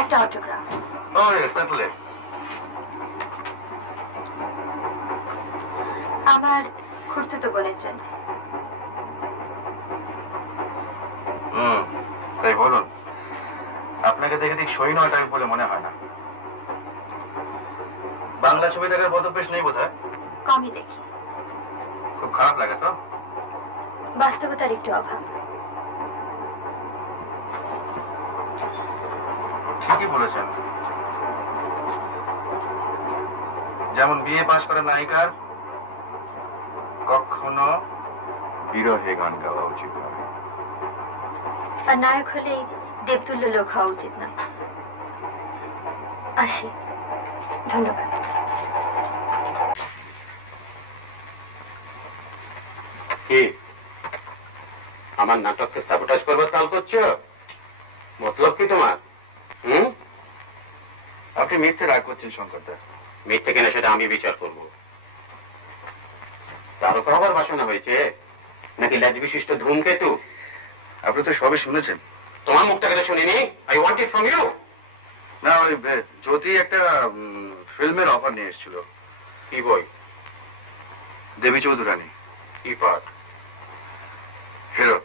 একটা অটোগ্রাফ। আমার খুড়তুতো বোনের জন্য। তাই বলুন, আপনাকে দেখে ঠিক সই নয় টাইপ বলে মনে হয় না। বাংলা ছবি দেখার বদভ্যাস নেই বোধ হয়। কমই দেখি। খুব খারাপ লাগে তো। বাস্তবতার একটু অভাব। ঠিকই বলেছেন। যেমন বিএ পাশ করা নায়িকার কখনো বিরহে গান গাওয়া উচিত নয়, আর নায়ক হলেই দেবতুল্য লোক হওয়া উচিত নয়। আসি, ধন্যবাদ। কি আমার নাটককে সাবোটাজ করবার চাল করছো? মতলব কি তোমার? আপনি মিথ্যে রাগ করছেন শঙ্করদা। মিথ্যে কেনা সেটা আমি বিচার করবো। তার উপর আবার বাসনা হয়েছে নাকি ল্যাজ বিশিষ্ট ধূমকেতু? আপনি তো সবই শুনেছেন। তোমার মুখটা কেন শুনিনি? I want it from you. না, ওই জ্যোতি একটা ফিল্মের অফার নিয়ে এসেছিল। কি বই? দেবী চৌধুরানী। কি পার্ট? হিরো।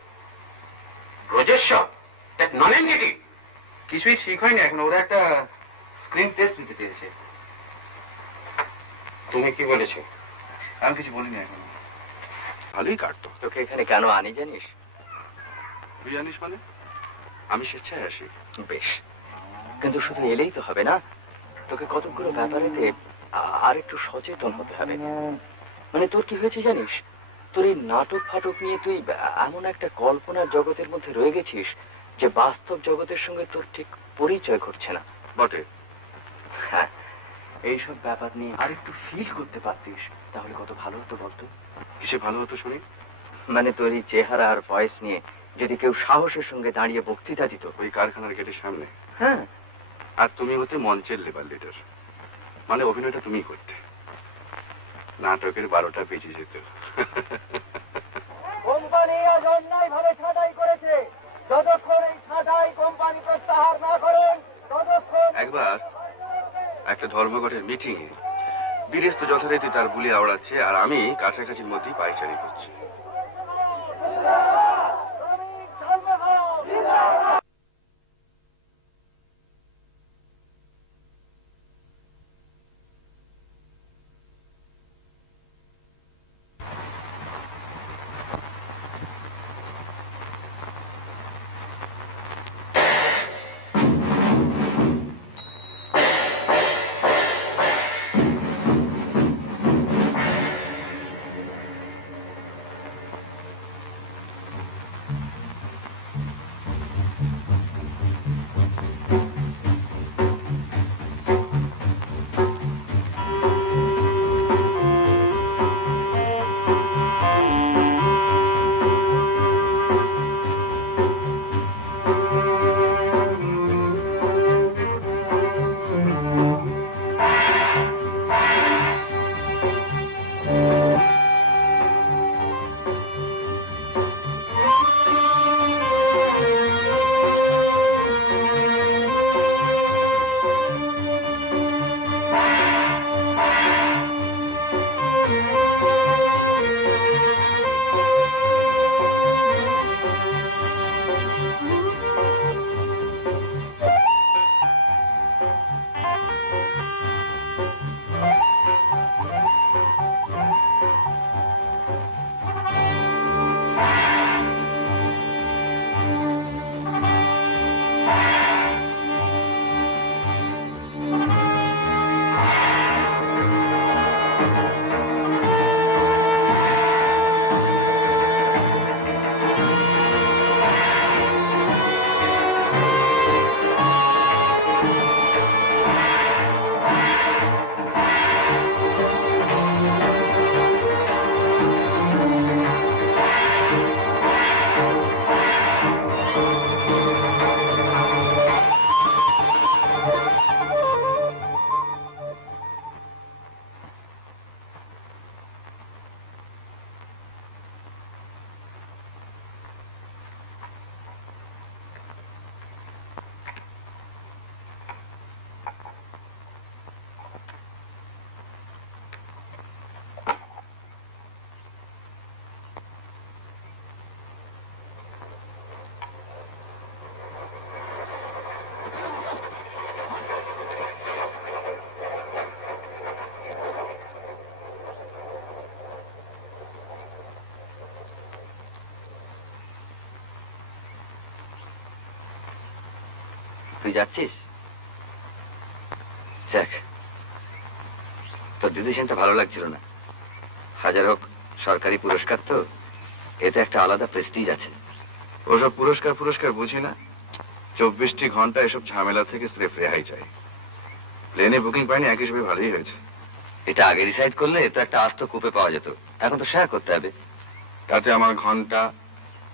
ব্রজেশ্বর? দ্যাট নন-এন্টিটি? কিছুই ঠিক হয়নি এখন। ওরা একটা স্ক্রিন টেস্ট দিতে চেয়েছে। তুমি কি বলেছো? আমি কিছু বলিনি এখন। ভালোই কাটতো। তোকে এখানে কেন আনি জানিস? তুই জানিস মানে? আমি স্বেচ্ছায় আসি। বেশ, কিন্তু শুধু এলেই তো হবে না, তোকে কতগুলো ব্যাপারেতে আর একটু সচেতন হতে হবে। মানে তোর কি হয়েছে জানিস, তোর এই নাটক ফাটক নিয়ে তুই এমন একটা কল্পনার জগতের মধ্যে রয়ে গেছিস যে বাস্তব জগতের সঙ্গে তোর ঠিক পরিচয় ঘটছে না। বটে। হ্যাঁ, এইসব ব্যাপার নিয়ে আর একটু ফিল করতে পারতিস তাহলে কত ভালো হতো বলতো। কিসে ভালো হতো শুনি? মানে তোর এই চেহারা আর ভয়েস নিয়ে যদি কেউ সাহসের সঙ্গে দাঁড়িয়ে বক্তৃতা দিত। ওই কারখানার গেটের সামনে। হ্যাঁ, আর তুমি হতে মঞ্চের লেবার লিডার, মানে অভিনয়টা তুমি করতে। নাটকের 12টা বেজে যেত। কোম্পানি আজ অন্যায়ভাবে ছাঁটাই করেছে। যতক্ষণ এই ছাঁটাই কোম্পানি প্রত্যাহার না করেন ততক্ষণ। একবার একটা ধর্মঘটের মিটিং এ বীরেস্ত যথারীতি তার বুলি আওড়াচ্ছে, আর আমি কাছাকাছির মধ্যেই পায়চারি করছি। তুই যাচ্ছিস? যাক, তোর ডিসিশনটা ভালো লাগছিল না। হাজার হোক সরকারি পুরস্কার তো, এতে একটা আলাদা প্রেস্টিজ আছে। ওসব পুরস্কার বুঝি না। 24টি ঘন্টা এসব ঝামেলা থেকে স্রেফ রেহাই চাই। প্লেনে বুকিং পাইনি, এক হিসেবে ভালোই হয়েছে। এটা আগে ডিসাইড করলে তো একটা আস্ত কূপে পাওয়া যেত, এখন তো শেয়ার করতে হবে। তাতে আমার ঘন্টা,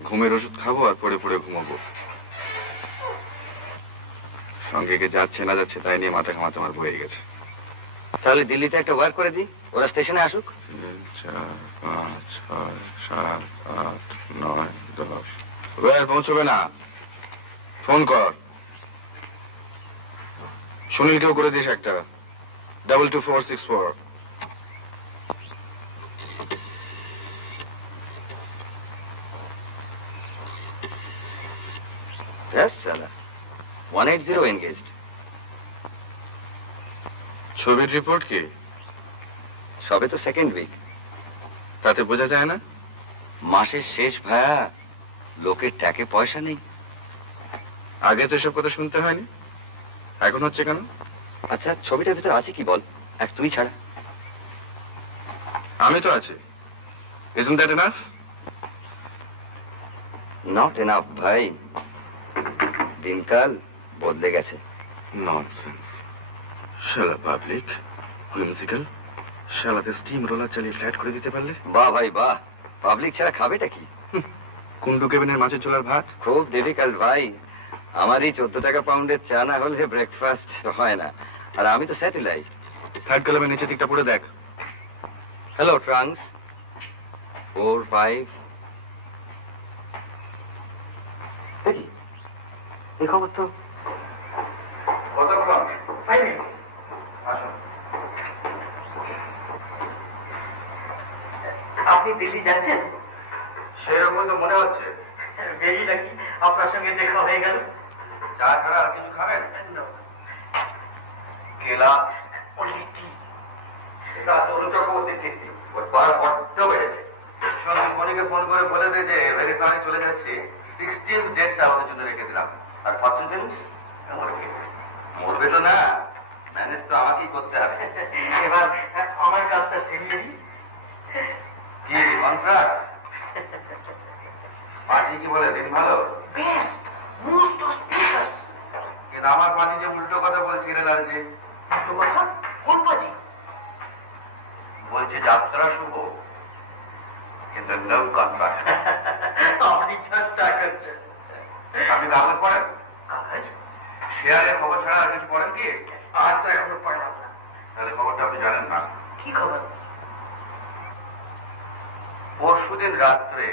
ঘুমের ওষুধ খাবো আর পড়ে পড়ে ঘুমাবো। সঙ্গে কে যাচ্ছে না যাচ্ছে তাই নিয়ে মাথা ঘামাতে আমার বয়ে গেছে। তাহলে দিল্লিতে একটা ওয়ার্ক করে দিই, ওরা স্টেশনে আসুক। 4, 5, 6, 7, 8, 9, 10। পৌঁছবে না, ফোন কর। সুনীলকেও করে দিস একটা, 22464। Yes, sir. 180 engaged. ছবির রিপোর্ট কি? সবে তো সেকেন্ড উইক। তাতে বোঝা যায় না? মাসের শেষ ভায়া, লোকের ট্যাকে পয়সা নেই। আগে তো এসব কথা শুনতে হয়নি, এখন হচ্ছে কেন? আচ্ছা, ছবিটার ভিতরে আছে কি বল, এক তুই ছাড়া। আমি তো আছি। Isn't that enough? Not enough, ভাই। দিনকাল বদলে গেছে। Nonsense. শালা পাবলিক, হুইমসিক্যাল, শালাতে স্টিম রোলার চালিয়ে ফ্ল্যাট করে দিতে পারলে। বাহ ভাই বাহ, পাবলিক ছাড়া খাবেটা কি? কুন্ডু কেবিনের মাছের চোলার ভাত। খুব ডিফিকাল্ট ভাই, আমারই 14 টাকা পাউন্ডের চা না হলে ব্রেকফাস্ট হয় না, আর আমি তো স্যাটেলাইট। থার্ড কলামের নিচে দিকটা পড়ে দেখ। Hello trunks 4, 5। এই খবর তো কতক্ষণ? আপনি দিল্লি যাচ্ছেন? সেরকম তো মনে হচ্ছে। বেরি নাকি আপনার সঙ্গে দেখা হয়ে গেল? চা ছাড়া আর কিছু খাবেন? কেলা? এটা তরুণ চক্রবর্তীর কীর্তি, ওর পাড়া বড্ড বেড়েছে। সঙ্গে ফোনিকে ফোন করে বলে দে যে ভেরি সরি চলে যাচ্ছি, 16 ডেটটা আমাদের জন্য রেখে দিলাম। আর ফরচুন টেলিং মরবে তো না, ম্যানেজ তো আমাকেই করতে হবে। এবার আমার কাজটা ছেড়ে দিই। কি কন্ট্রাক্ট? পার্টি কি বলে, দিন ভালো? Best, most auspicious. কিন্তু আমার পার্টি যে উল্টো কথা বলছি রে লালজি। দুটো কথা? কোন পার্টি? বলছে যাত্রা শুভ, কিন্তু নো কন্ট্রাক্ট। আপনি চেষ্টা করছেন। আপনি কাগজ পড়েন? কাজ? শেয়ারের খবর ছাড়া আর কিছু পড়েন কি? আর তো এখনো পড়লাম না। তাহলে খবরটা আপনি জানেন না। কি খবর? পরশুদিন রাত্রে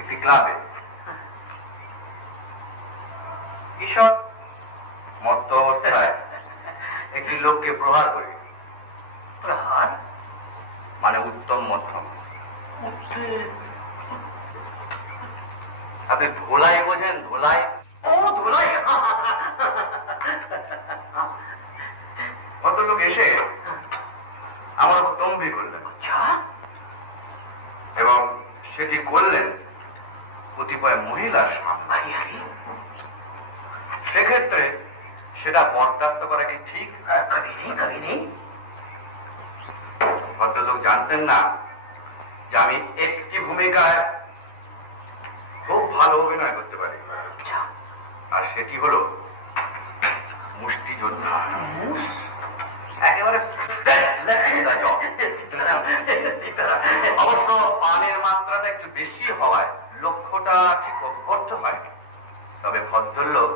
একটি ক্লাবে কিশোর মত্ত অবস্থায় একটি লোককে প্রহার করে। প্রহার মানে উত্তম মধ্যম। আপনি ধোলাই বোঝেন? ধোলাই? ও ধোলাই। ভদ্রলোক এসে আমার উপর তম্বি করলেন, এবং সেটি করলেন কতিপয় মহিলার সামনে। সেক্ষেত্রে সেটা বরদাস্ত করা কি ঠিক? কবি নেই। ভদ্রলোক জানতেন না যে আমি একটি ভূমিকায় খুব ভালো অভিনয় করতে পারি, আর সেটি হল মুষ্টিযোদ্ধা। একেবারে অবশ্য পানের মাত্রাটা একটু বেশি হওয়ায় লক্ষ্যটা ঠিক অভ্যর্থ হয়। তবে ভদ্রলোক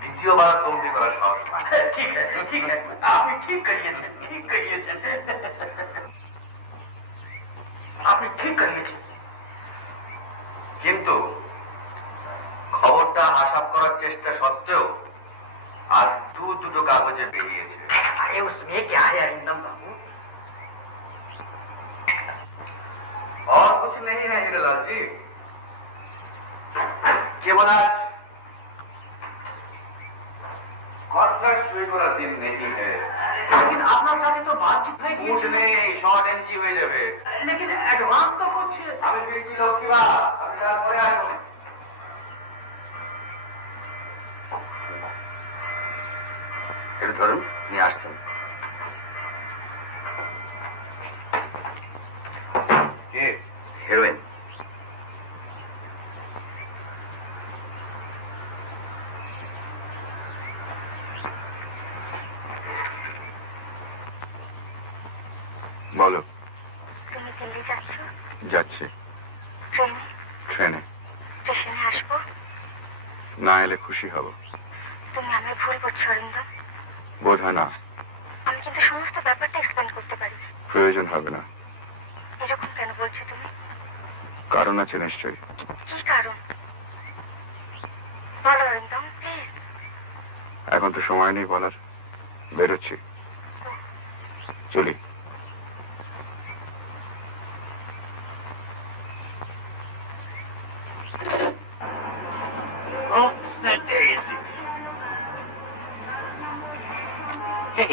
দ্বিতীয়বার তম্বি করার সাহস পায়। ঠিক আছে, ঠিক আছে, আপনি ঠিক করিয়েছেন, ঠিক করিয়েছেন, আপনি ঠিক করিয়েছেন। কিন্তু খবরটা আশা করার চেষ্টা সত্ত্বেও আজ দুটো কাগজে বেরিয়েছে। अरे उसमें क्या है अरिंदम बाबू? और कुछ नहीं है हीरालाल जी, केवल आज कॉन्ट्रैक्ट सुई वाला दिन नहीं है। लेकिन আপনার সাথে তো বাতচিত হয়ে कुछ গিয়েছে। नहीं, शॉर्ट एनजी হয়ে যাবে। लेकिन एडवांस तो कुछ আমি ফিরছি লক্ষ্মীবা, আপনি রাত পরে আসুন। এটা ধরুন, নিয়ে আসছেন। হেরোইন। বলো। তুমি দিল্লি যাচ্ছ? যাচ্ছি। ট্রেনে? ট্রেনে। স্টেশনে আসবো? না এলে খুশি হব। তুমি আমি ভুল করছো অরিন্দম। বোধ হয় না। আমি কিন্তু সমস্ত ব্যাপারটা এক্সপ্লেন করতে পারি। প্রয়োজন হবে না। এরকম কেন বলছো তুমি? কারণ আছে নিশ্চয়ই। কি কারণ? বলো অরিন্দম, প্লিজ। এখন তো সময় নেই বলার। বেরোচ্ছি, চলি।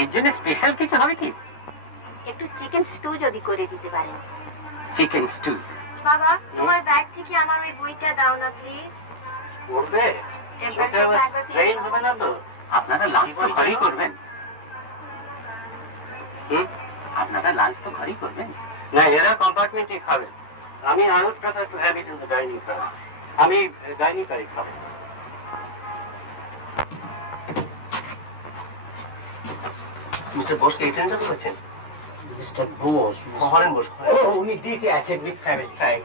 এর জন্য স্পেশাল কিছু হবে কি? একটু চিকেন স্টু যদি করে দিতে পারেন। Chicken stew? বাবা, তোমার ব্যাগ থেকে আমার ওই বইটা দাও না প্লিজ। করবে? আপনারা লাঞ্চ তো ঘরেই করবেন। আপনারা লাঞ্চ তো ঘরেই করবেন না? এরা কম্পার্টমেন্টে খাবেন। আমি আরো prefer to have it in the dining room. আমি ডাইনিং কারি খাবো। মিস্টার বোসকে এই ট্রেনটা করছেন? মিস্টার বোস? হরেন বোস। উনি দিতে আছেন উইথ ফ্যামিলি। তাই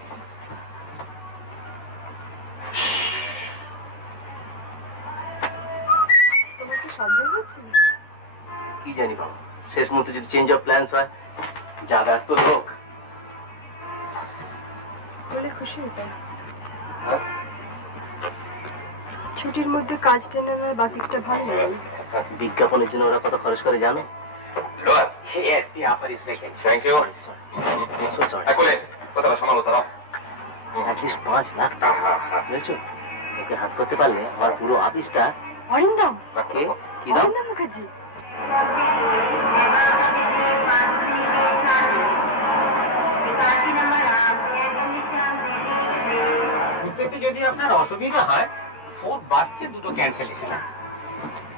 কি জানি বাবা, শেষ মুহূর্তে যদি চেঞ্জ অফ প্ল্যান্স হয়, যারা তো লোক বলে খুশি হতাম। ছুটির মধ্যে কাজ টেনে নেওয়ার বাতিকটা ভালো লাগে। বিজ্ঞাপনের জন্য ওরা কত খরচ করে জানো? অ্যাটলিস্ট 5 লাখ টাকা। বুঝেছো? ওকে হাত করতে পারলে আমার পুরো অফিসটা। অরিন্দম? কে? কি নাম? অরিন্দম মুখার্জি। যদি আপনার অসুবিধা হয়, 4 বাসকে 2টো ক্যান্সেলেশন আছে।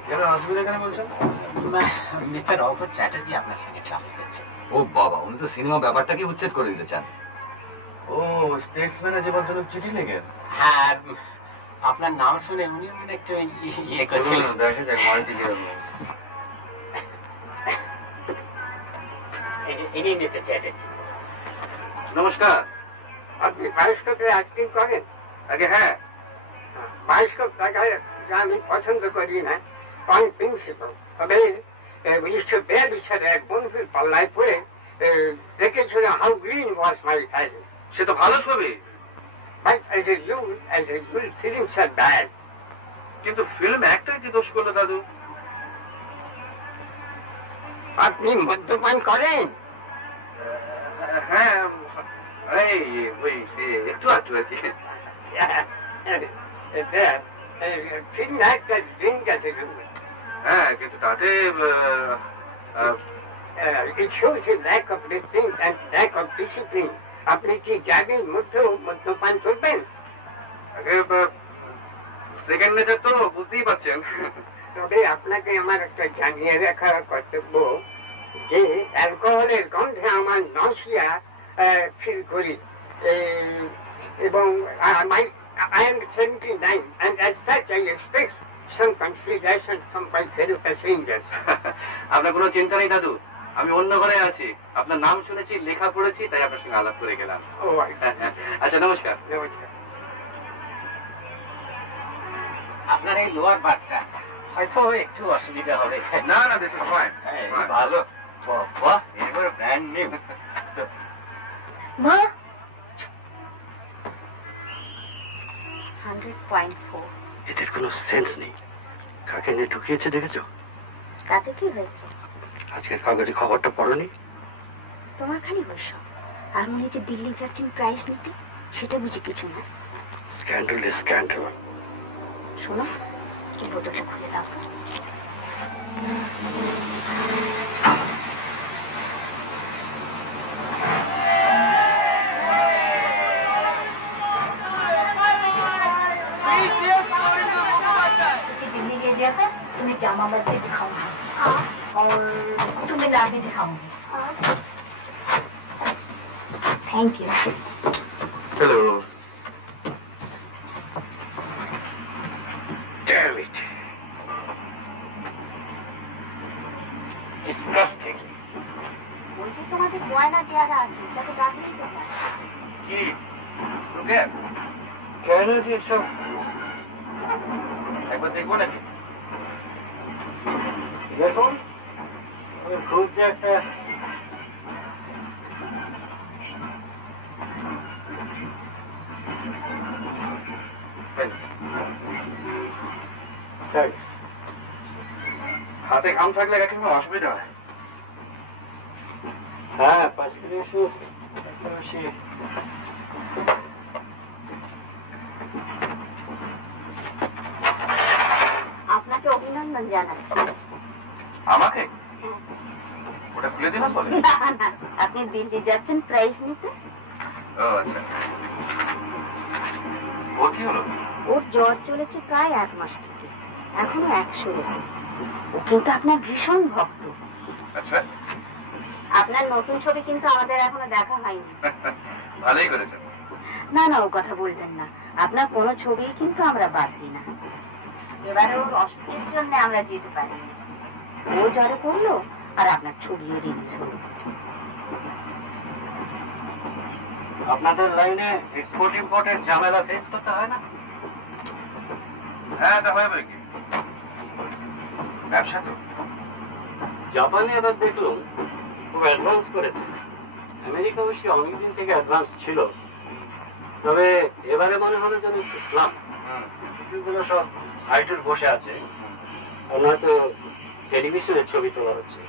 কেন অসুবিধা কেন বলছেন? মিস্টার রঘুপত চ্যাটার্জি আপনার সঙ্গে ট্রাফিক করছে। ও বাবা, উনি তো সিনেমা ব্যাপারটাকে উচ্ছেদ করে দিতে চান। ও স্টেটসম্যানের যে ভদ্রলোক চিঠি লেখেন। হ্যাঁ, আপনার নাম শুনে উনি একটু ইয়ে করছিলেন। দেখা যাক মাল্টি ইনি মিস্টার চ্যাটার্জি। নমস্কার। আপনি বায়োস্কোপে অ্যাক্টিং করেন? আগে হ্যাঁ। বায়োস্কোপ দেখায় যা আমি পছন্দ করি না অন প্রিন্সিপাল। তবে 1942 সালে এক বন্ধুর পাল্লায় পড়ে দেখেছিল how green was my family. সে তো ভালো ছবি, but as a rule films are bad. কিন্তু ফিল্ম একটাই কি দোষ করলো দাদু? আপনি মদ্যপান করেন? হ্যাঁ, এই ওই একটু আধটু আর কি। ফিল্ম একটা ড্রিঙ্ক আছে। হ্যাঁ, কিন্তু তাতে it shows a lack of restraint and lack of discipline. আপনি কি জাগের মধ্যেও মদ্যপান করবেন? আগে সেকেন্ড নেচার তো বুঝতেই পারছেন। তবে আপনাকে আমার একটা জানিয়ে রাখা কর্তব্য যে অ্যালকোহলের গন্ধে আমার নসিয়া ফিল করি এবং I am 79 and as such I expect some consideration from my fellow passengers. আপনার কোনো চিন্তা নেই দাদু, আমি অন্য ঘরে আছি। আপনার নাম শুনেছি, লেখা পড়েছি, তাই আপনার সঙ্গে আলাপ করে গেলাম। ও আচ্ছা, নমস্কার। নমস্কার। আপনার এই লোয়ার বার্থটা হয়তো একটু অসুবিধা হবে। না না, দিস ইজ ফাইন। ভালো, বাহ, এবারে ব্র্যান্ড নিউ। মা 100.4। এদের কোনো সেন্স নেই। কাকে নিয়ে ঢুকিয়েছে দেখেছো? তাতে কি হয়েছে? আজকের কাগজে খবরটা পড়োনি? তোমার খালি বসো। আর উনি যে দিল্লি যাচ্ছেন প্রাইস নিতে, সেটা বুঝি কিছু না। Scandal scandal. শোনো, এই বোতলটা খুলে দাও। দিল্লি सुजाता तुम्हें जामा मस्जिद दिखाऊंगी और तुम्हें लाल भी दिखाऊंगी थैंक यू हेलो বলছি তোমাদের গয়না দেওয়ারা আছে তাকে ডাকলেই তো কি কেন যে সব একবার দেখবো নাকি দেখুন খুঁজছে একটা হাতে কাম থাকলে একদম অসুবিধা হয় হ্যাঁ 5 কিলো এসে আপনাকে অভিনন্দন জানাচ্ছি আমাকে ওটা খুলে দিলাম বলে না না আপনি দিল্লি যাচ্ছেন প্রাইজ নিতে ও আচ্ছা ও কি হলো ওর জ্বর চলেছে প্রায় 1 মাস থেকে এখনো 100 রয়েছে ও কিন্তু আপনার ভীষণ ভক্ত আচ্ছা আপনার নতুন ছবি কিন্তু আমাদের এখনো দেখা হয়নি ভালোই করেছেন না না ও কথা বলবেন না আপনার কোনো ছবি কিন্তু আমরা বাদ দিই না এবারে ওর অসুখের জন্য আমরা যেতে পারিনি ও জ্বরে পড়লো আর আপনার ছবিও রিলিজ হলো আপনাদের লাইনে এক্সপোর্ট ইম্পোর্টের ঝামেলা ফেস করতে হয় না হ্যাঁ তা হবে কি ব্যবসা তো জাপানে এবার দেখলাম খুব অ্যাডভান্স করেছে আমেরিকা অবশ্যই অনেকদিন থেকে অ্যাডভান্স ছিল তবে এবারে মনে হলো যেন একটু স্লাম গুলো সব আইডল বসে আছে আর নয়তো টেলিভিশনের ছবি তোলা হচ্ছে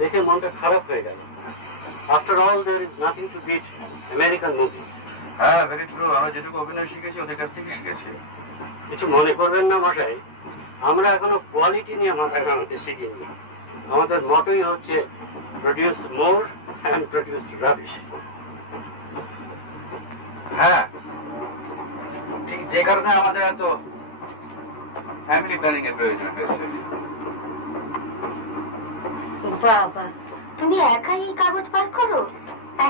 দেখে মনটা খারাপ হয়ে গেল after all there is nothing to beat American movies হ্যাঁ ভেরি ট্রু আমরা যেটুকু অভিনয় শিখেছি ওদের কাছ থেকে শিখেছি কিছু মনে করবেন না মশাই আমরা এখনো কোয়ালিটি নিয়ে মাথা ঘামাতে শিখিনি আমাদের মটোই হচ্ছে produce more and produce rubbish হ্যাঁ ঠিক যে কারণে আমাদের এত ফ্যামিলি প্ল্যানিং এর প্রয়োজন হয়েছে বাবা তুমি একাই এই কাগজ পার করো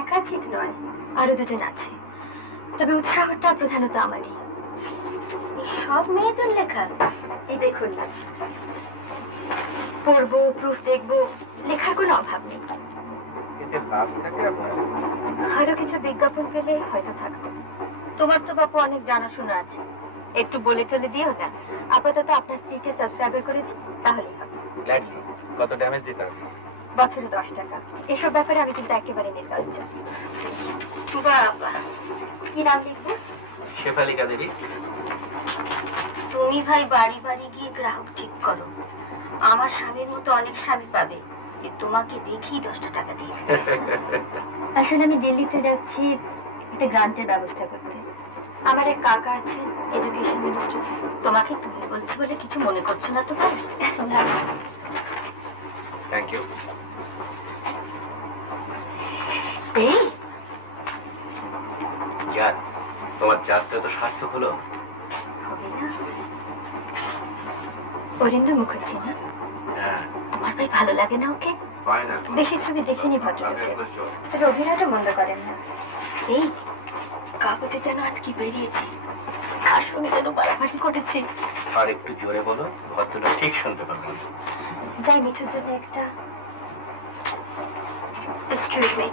একা ঠিক নয় আরো দুজন আছে তবে উৎসাহটা প্রধানত আমারই সব মেয়েদের লেখা এই দেখুন পড়বো প্রুফ দেখবো লেখার কোনো অভাব নেই এতে লাভ থাকে আপনার আরো কিছু বিজ্ঞাপন পেলে হয়তো থাকবে তোমার তো বাপু অনেক জানাশোনা আছে একটু বলে চলে দিও না আপাতত আপনার স্ত্রীকে সাবস্ক্রাইবার করে দিন তাহলেই হবে গ্ল্যাডলি কত ড্যামেজ দিতে হবে বছরে 10 টাকা এসব ব্যাপারে আমি কিন্তু একেবারে নির্লজ্জ বাবা কি নাম লিখবো শেফালিকা দেবী তুমি ভাই বাড়ি বাড়ি গিয়ে গ্রাহক ঠিক করো আমার স্বামীর মতো অনেক স্বামী পাবে যে তোমাকে দেখেই 10 টাকা দিয়ে আসলে আমি দিল্লিতে যাচ্ছি একটা গ্রান্টের ব্যবস্থা করতে আমার এক কাকা আছে এডুকেশন মিনিস্টার তোমাকে তুমি বলছো বলে কিছু মনে করছো না তো ভাই থ্যাংক ইউ এই জান তোমার যাত্রা তো সার্থক হলো হবে না অরিন্দম মুখার্জি না হ্যাঁ তোমার ভাই ভালো লাগে না ওকে পায় না বেশি ছবি দেখেনি ভদ্রলোকে তবে অভিনয়টা মন্দ করেন না এই কাগজে যেন আজ কি বেরিয়েছে কার সঙ্গে যেন বাড়াবাড়ি করেছে আর একটু জোরে বলো ভদ্রটা ঠিক শুনতে পারবেন যাই মিঠুর জন্য একটা এক্সকিউজ মি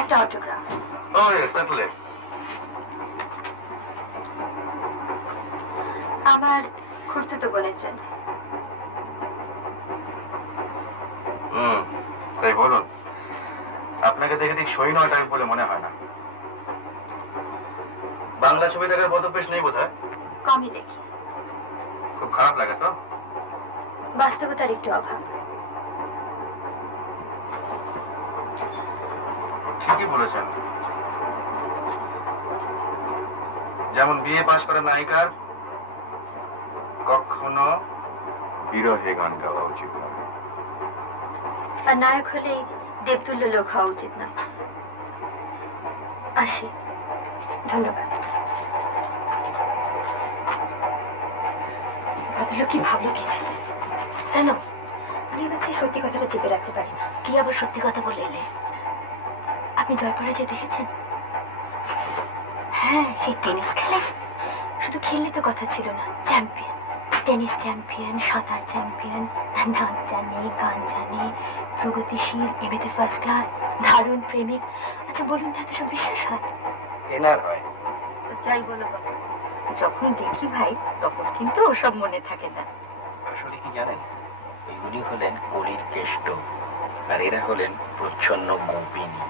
একটা অটোগ্রাফ ও সার্টেনলি আমার খুড়তুতো বোনের জন্য তাই বলুন আপনাকে দেখে ঠিক সই নয় টাইপ বলে মনে হয় না বাংলা ছবি দেখার বদভ্যাস নেই বোধ হয় কমই দেখি খুব খারাপ লাগে তো বাস্তবতার একটু অভাব ঠিকই বলেছেন যেমন বিএ পাশ করা নায়িকার কখনো বিরহে গান গাওয়া উচিত নয় আর নায়ক হলেই দেবতুল্য লোক হওয়া উচিত নয় আসি ধন্যবাদ ভদ্রলোক কি ভাবলো কি জানো, আমি এবার সত্যি কথাটা চেপে রাখতে পারি না। কি আবার সত্যি কথা বলে এলে? আপনি জয়পরাজয় দেখেছেন? হ্যাঁ, সেই টেনিস খেলে শুধু খেললে তো কথা ছিল না, চ্যাম্পিয়ন, টেনিস চ্যাম্পিয়ন, সাঁতার চ্যাম্পিয়ন, নাচ জানে, গান জানে, প্রগতিশীল, এমএতে ফার্স্ট ক্লাস, দারুণ প্রেমিক। আচ্ছা বলুন, তাতে সব বিশ্বাস হয়? এনার হয়। যাই বলো বাবা, যখন দেখি ভাই তখন কিন্তু ওসব মনে থাকে না। আসলে কি জানেন, এগুলি হলেন কলির কেষ্ট, আর এরা হলেন প্রচ্ছন্ন গোপিনী।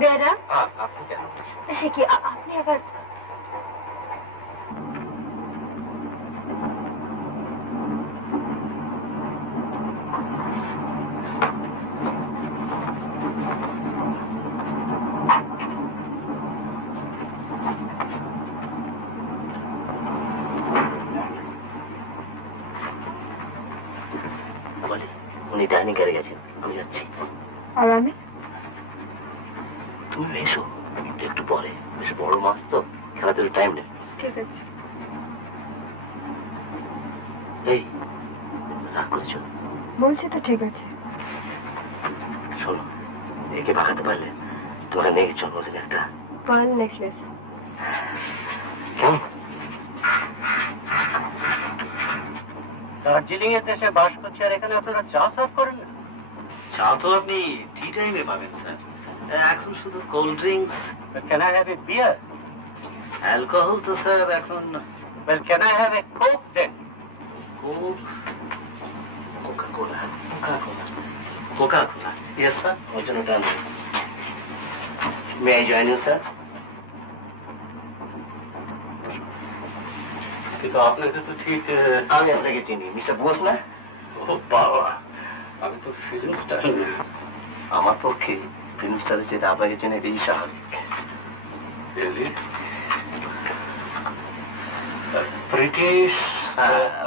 বেরা, আপনি কেন? সে কি আপনি আবার? উনি ডাইনিং করে গেছেন, আমি যাচ্ছি। আর আমি? তুমি এসো, কিন্তু একটু পরে, বেশ বড় মাছ তো, খেলাধুলোর টাইম নেই। ঠিক আছে। এই রাগ করছো? বলছি তো ঠিক আছে। শোনো, একে বাঁকাতে পারলে তোমার মেয়ের জন্মদিন একটা পার্ল নেকলেস। কেমন? দার্জিলিং এর দেশে বাস করছে, আর এখানে আপনারা চা সার্ভ করেন না? চা তো আপনি টি টাইমে পাবেন স্যার, এখন শুধু cold drinks. Can I have a beer? Alcohol তো স্যার এখন। Well, can I have a Coke then? Coke, Coca Cola, Coca Cola, Coca Cola. Yes sir, ওর জন্য done. May I join you sir? কিন্তু আপনাকে তো ঠিক। আমি আপনাকে চিনি, মিস্টার বোস না? ও বাবা, আমি তো ফিল্ম স্টার। আমার পক্ষে ফিল্ম স্টারের চেয়ে আপনাকে চেনে বেশি স্বাভাবিক। British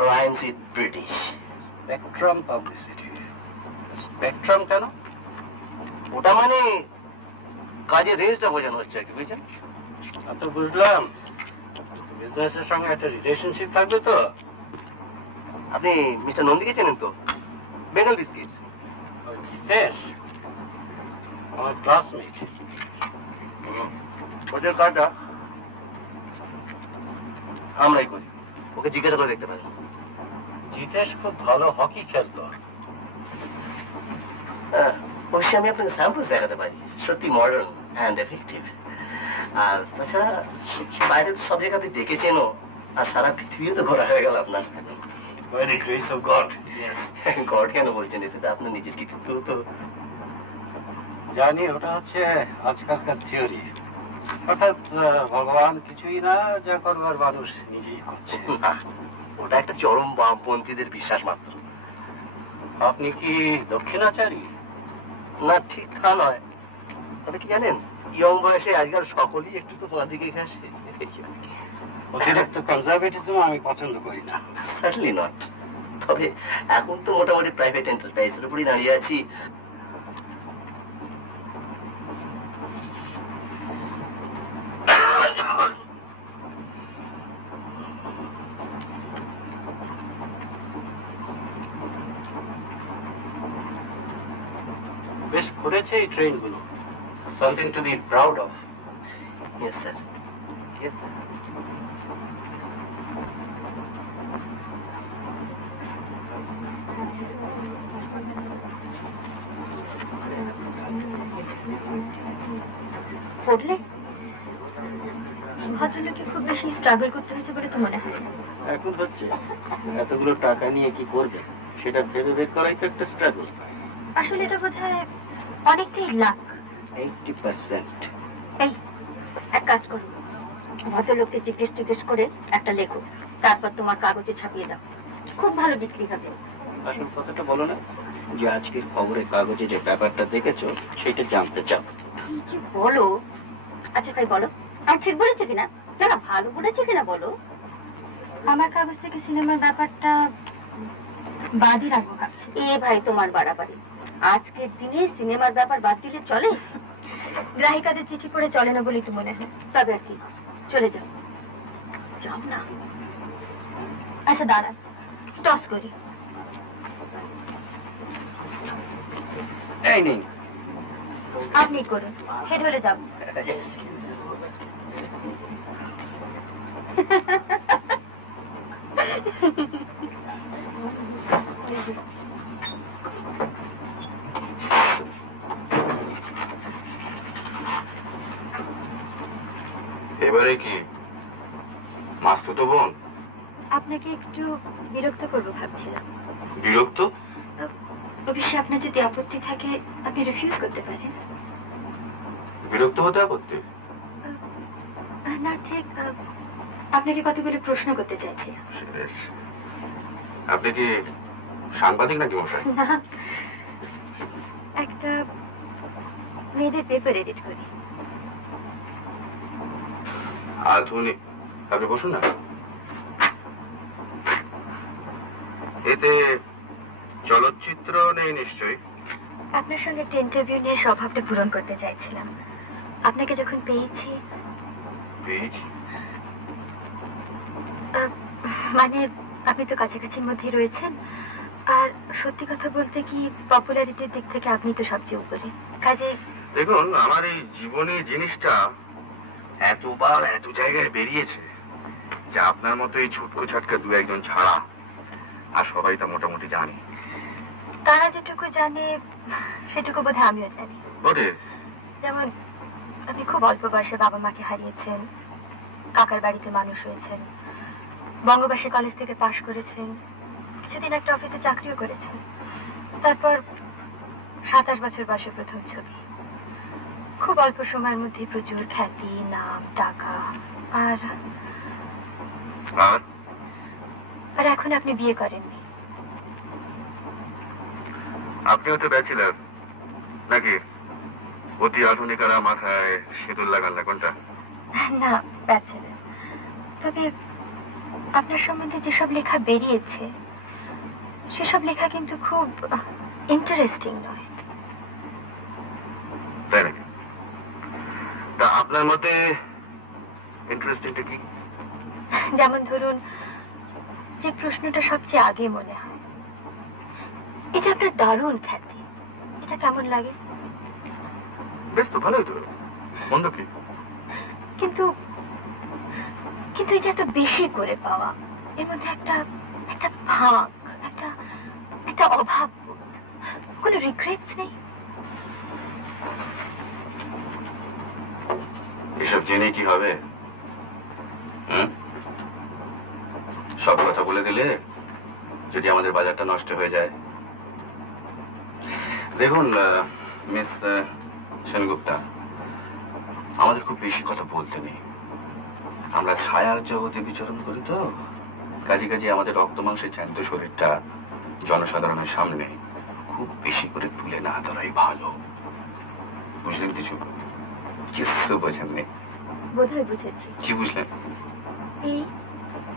rhymes with British. Spectrum publicity. Spectrum কেন? ওটা মানে কাজের রেঞ্জটা বোঝানো হচ্ছে আর কি, বুঝছেন? তো বুঝলাম, বিজনেসের সঙ্গে একটা রিলেশনশিপ থাকবে তো। আপনি মিস্টার নন্দীকে চেনেন তো? বেঙ্গল বিস্কিটস। বেশ, আমার ক্লাসমেট। ওদের কাজটা আমরাই করি, ওকে জিজ্ঞাসা করে দেখতে পারেন। জিতেশ খুব ভালো হকি খেলতো। অবশ্যই আমি আপনাকে স্যাম্পল দেখাতে পারি, সত্যি মডার্ন অ্যান্ড এফেক্টিভ। আর তাছাড়া বাইরে তো সব জায়গা আপনি দেখেছেনও, আর সারা পৃথিবীও তো ঘোরা হয়ে গেল আপনার। By the grace of God. God কেন বলছেন, এতে তো আপনার নিজের কৃতিত্ব তো। জানি, ওটা হচ্ছে আজকালকার থিওরি। অর্থাৎ ভগবান কিছুই না, যা করবার মানুষ নিজেই করছে। ওটা একটা চরম বামপন্থীদের বিশ্বাস মাত্র। আপনি কি দক্ষিণাচারী? না, ঠিক তা নয়। তবে কি জানেন, ইয়ং বয়সে আজকাল সকলেই একটু তো তোমার দিকে ঘাসে। অতিরিক্ত কনজারভেটিজম আমি পছন্দ করি না। Certainly not. তবে এখন তো মোটামুটি প্রাইভেট এন্টারপ্রাইজের উপরই দাঁড়িয়ে আছি। বেশ ঘুরেছে এই ট্রেনগুলো। Something to be proud of. Yes sir, yes sir. পড়লে ভদ্রলোকে খুব বেশি স্ট্রাগল করতে হয়েছে বলে তো মনে হয়? এখন হচ্ছে, এতগুলো টাকা নিয়ে কি করবে সেটা ভেবে বের করাই তো একটা স্ট্রাগল। আসলে এটা বোধহয় অনেকটাই লাক। 80%। এই এক কাজ করো, ভদ্রলোককে জিজ্ঞেস করে একটা লেখো, তারপর তোমার কাগজে ছাপিয়ে দাও, খুব ভালো বিক্রি হবে। আসল কথাটা বলো না, যে আজকের খবরের কাগজে যে ব্যাপারটা দেখেছো সেটা জানতে চাও। কি বলো? আচ্ছা তাই বলো, আর ঠিক বলেছে কিনা, না ভালো বলেছে কিনা বলো। আমার কাগজ থেকে সিনেমার ব্যাপারটা বাদই রাখবো ভাবছি। এ ভাই তোমার বাড়াবাড়ি, আজকের দিনে সিনেমার ব্যাপার বাদ দিলে চলে? গ্রাহিকাদের চিঠি পড়ে চলে না বলেই তো মনে হয়। তবে আর কি, চলে যাও। যাও না। আচ্ছা দাঁড়ান, টস করি। এই নিন। আপনি করুন, হেড হলে যাব। এবারে কি মাসতুতো বোন? আপনাকে একটু বিরক্ত করবো ভাবছিলাম। বিরক্ত? অবশ্যই আপনার যদি আপত্তি থাকে আপনি রিফিউজ করতে পারেন। বিরক্ত হতে আপত্তি? না ঠিক, আপনাকে কতগুলো প্রশ্ন করতে চাইছি। আপনি কি সাংবাদিক নাকি মশাই? না, একটা মেয়েদের পেপার এডিট করি। আধুনিক? আপনি বসুন না। এতে চলচ্চিত্র নেই নিশ্চয়ই? আপনার সঙ্গে একটা ইন্টারভিউ নিয়ে স্বভাবটা পূরণ করতে চাইছিলাম। আপনাকে যখন পেয়েছি, মানে আপনি তো কাছাকাছির মধ্যেই রয়েছেন, আর সত্যি কথা বলতে কি পপুলারিটির দিক থেকে আপনি তো সবচেয়ে উপরে। কাজে দেখুন, আমার এই জীবনী জিনিসটা এতবার এত জায়গায় বেরিয়েছে যে আপনার মতো এই ছুটকো ছাটকা দু একজন ছাড়া আর সবাই তা মোটামুটি জানে। তারা যেটুকু জানে সেটুকু বোধহয় আমিও জানি। বটে। যেমন আপনি খুব অল্প বয়সে বাবা মাকে হারিয়েছেন, কাকার বাড়িতে মানুষ হয়েছেন, বঙ্গবাসী কলেজ থেকে পাশ করেছেন, কিছুদিন একটা অফিসে চাকরিও করেছেন, তারপর 27 বছর বয়সে প্রথম ছবি, খুব অল্প সময়ের মধ্যে প্রচুর খ্যাতি, নাম, টাকা, আর আর এখন আপনি বিয়ে করেননি। আপনিও তো ব্যাচেলার নাকি? অতি আধুনিকারা মাথায় সিঁদুর লাগান না কোনটা? না, ব্যাচেলার। তবে আপনার সম্বন্ধে যেসব লেখা বেরিয়েছে সেসব লেখা কিন্তু খুব ইন্টারেস্টিং নয়। তাই নাকি? তা আপনার মতে ইন্টারেস্টিংটা কি? যেমন ধরুন, যে প্রশ্নটা সবচেয়ে আগে মনে হয়, এটা আপনার দারুণ খ্যাতি, এটা কেমন লাগে? বেশ তো, ভালোই তো, মন্দ কি? কিন্তু কিন্তু এই যে এত বেশি করে পাওয়া, এর মধ্যে একটা একটা ভাগ, একটা একটা অভাব, কোনো রিগ্রেটস নেই? এসব জেনে কি হবে? সব কথা বলে দিলে যদি আমাদের বাজারটা নষ্ট হয়ে যায়। দেখুন মিস সেনগুপ্তা, আমাদের খুব বেশি কথা বলতে নেই। আমরা ছায়ার জগতে বিচরণ করি তো, কাজে আমাদের রক্ত মাংসের চ্যান্ত শরীরটা জনসাধারণের সামনে খুব বেশি করে তুলে না ধরাই ভালো। বুঝলেন কিছু? কিছু বোঝেননি? বোধহয় বুঝেছি। কি বুঝলেন? এই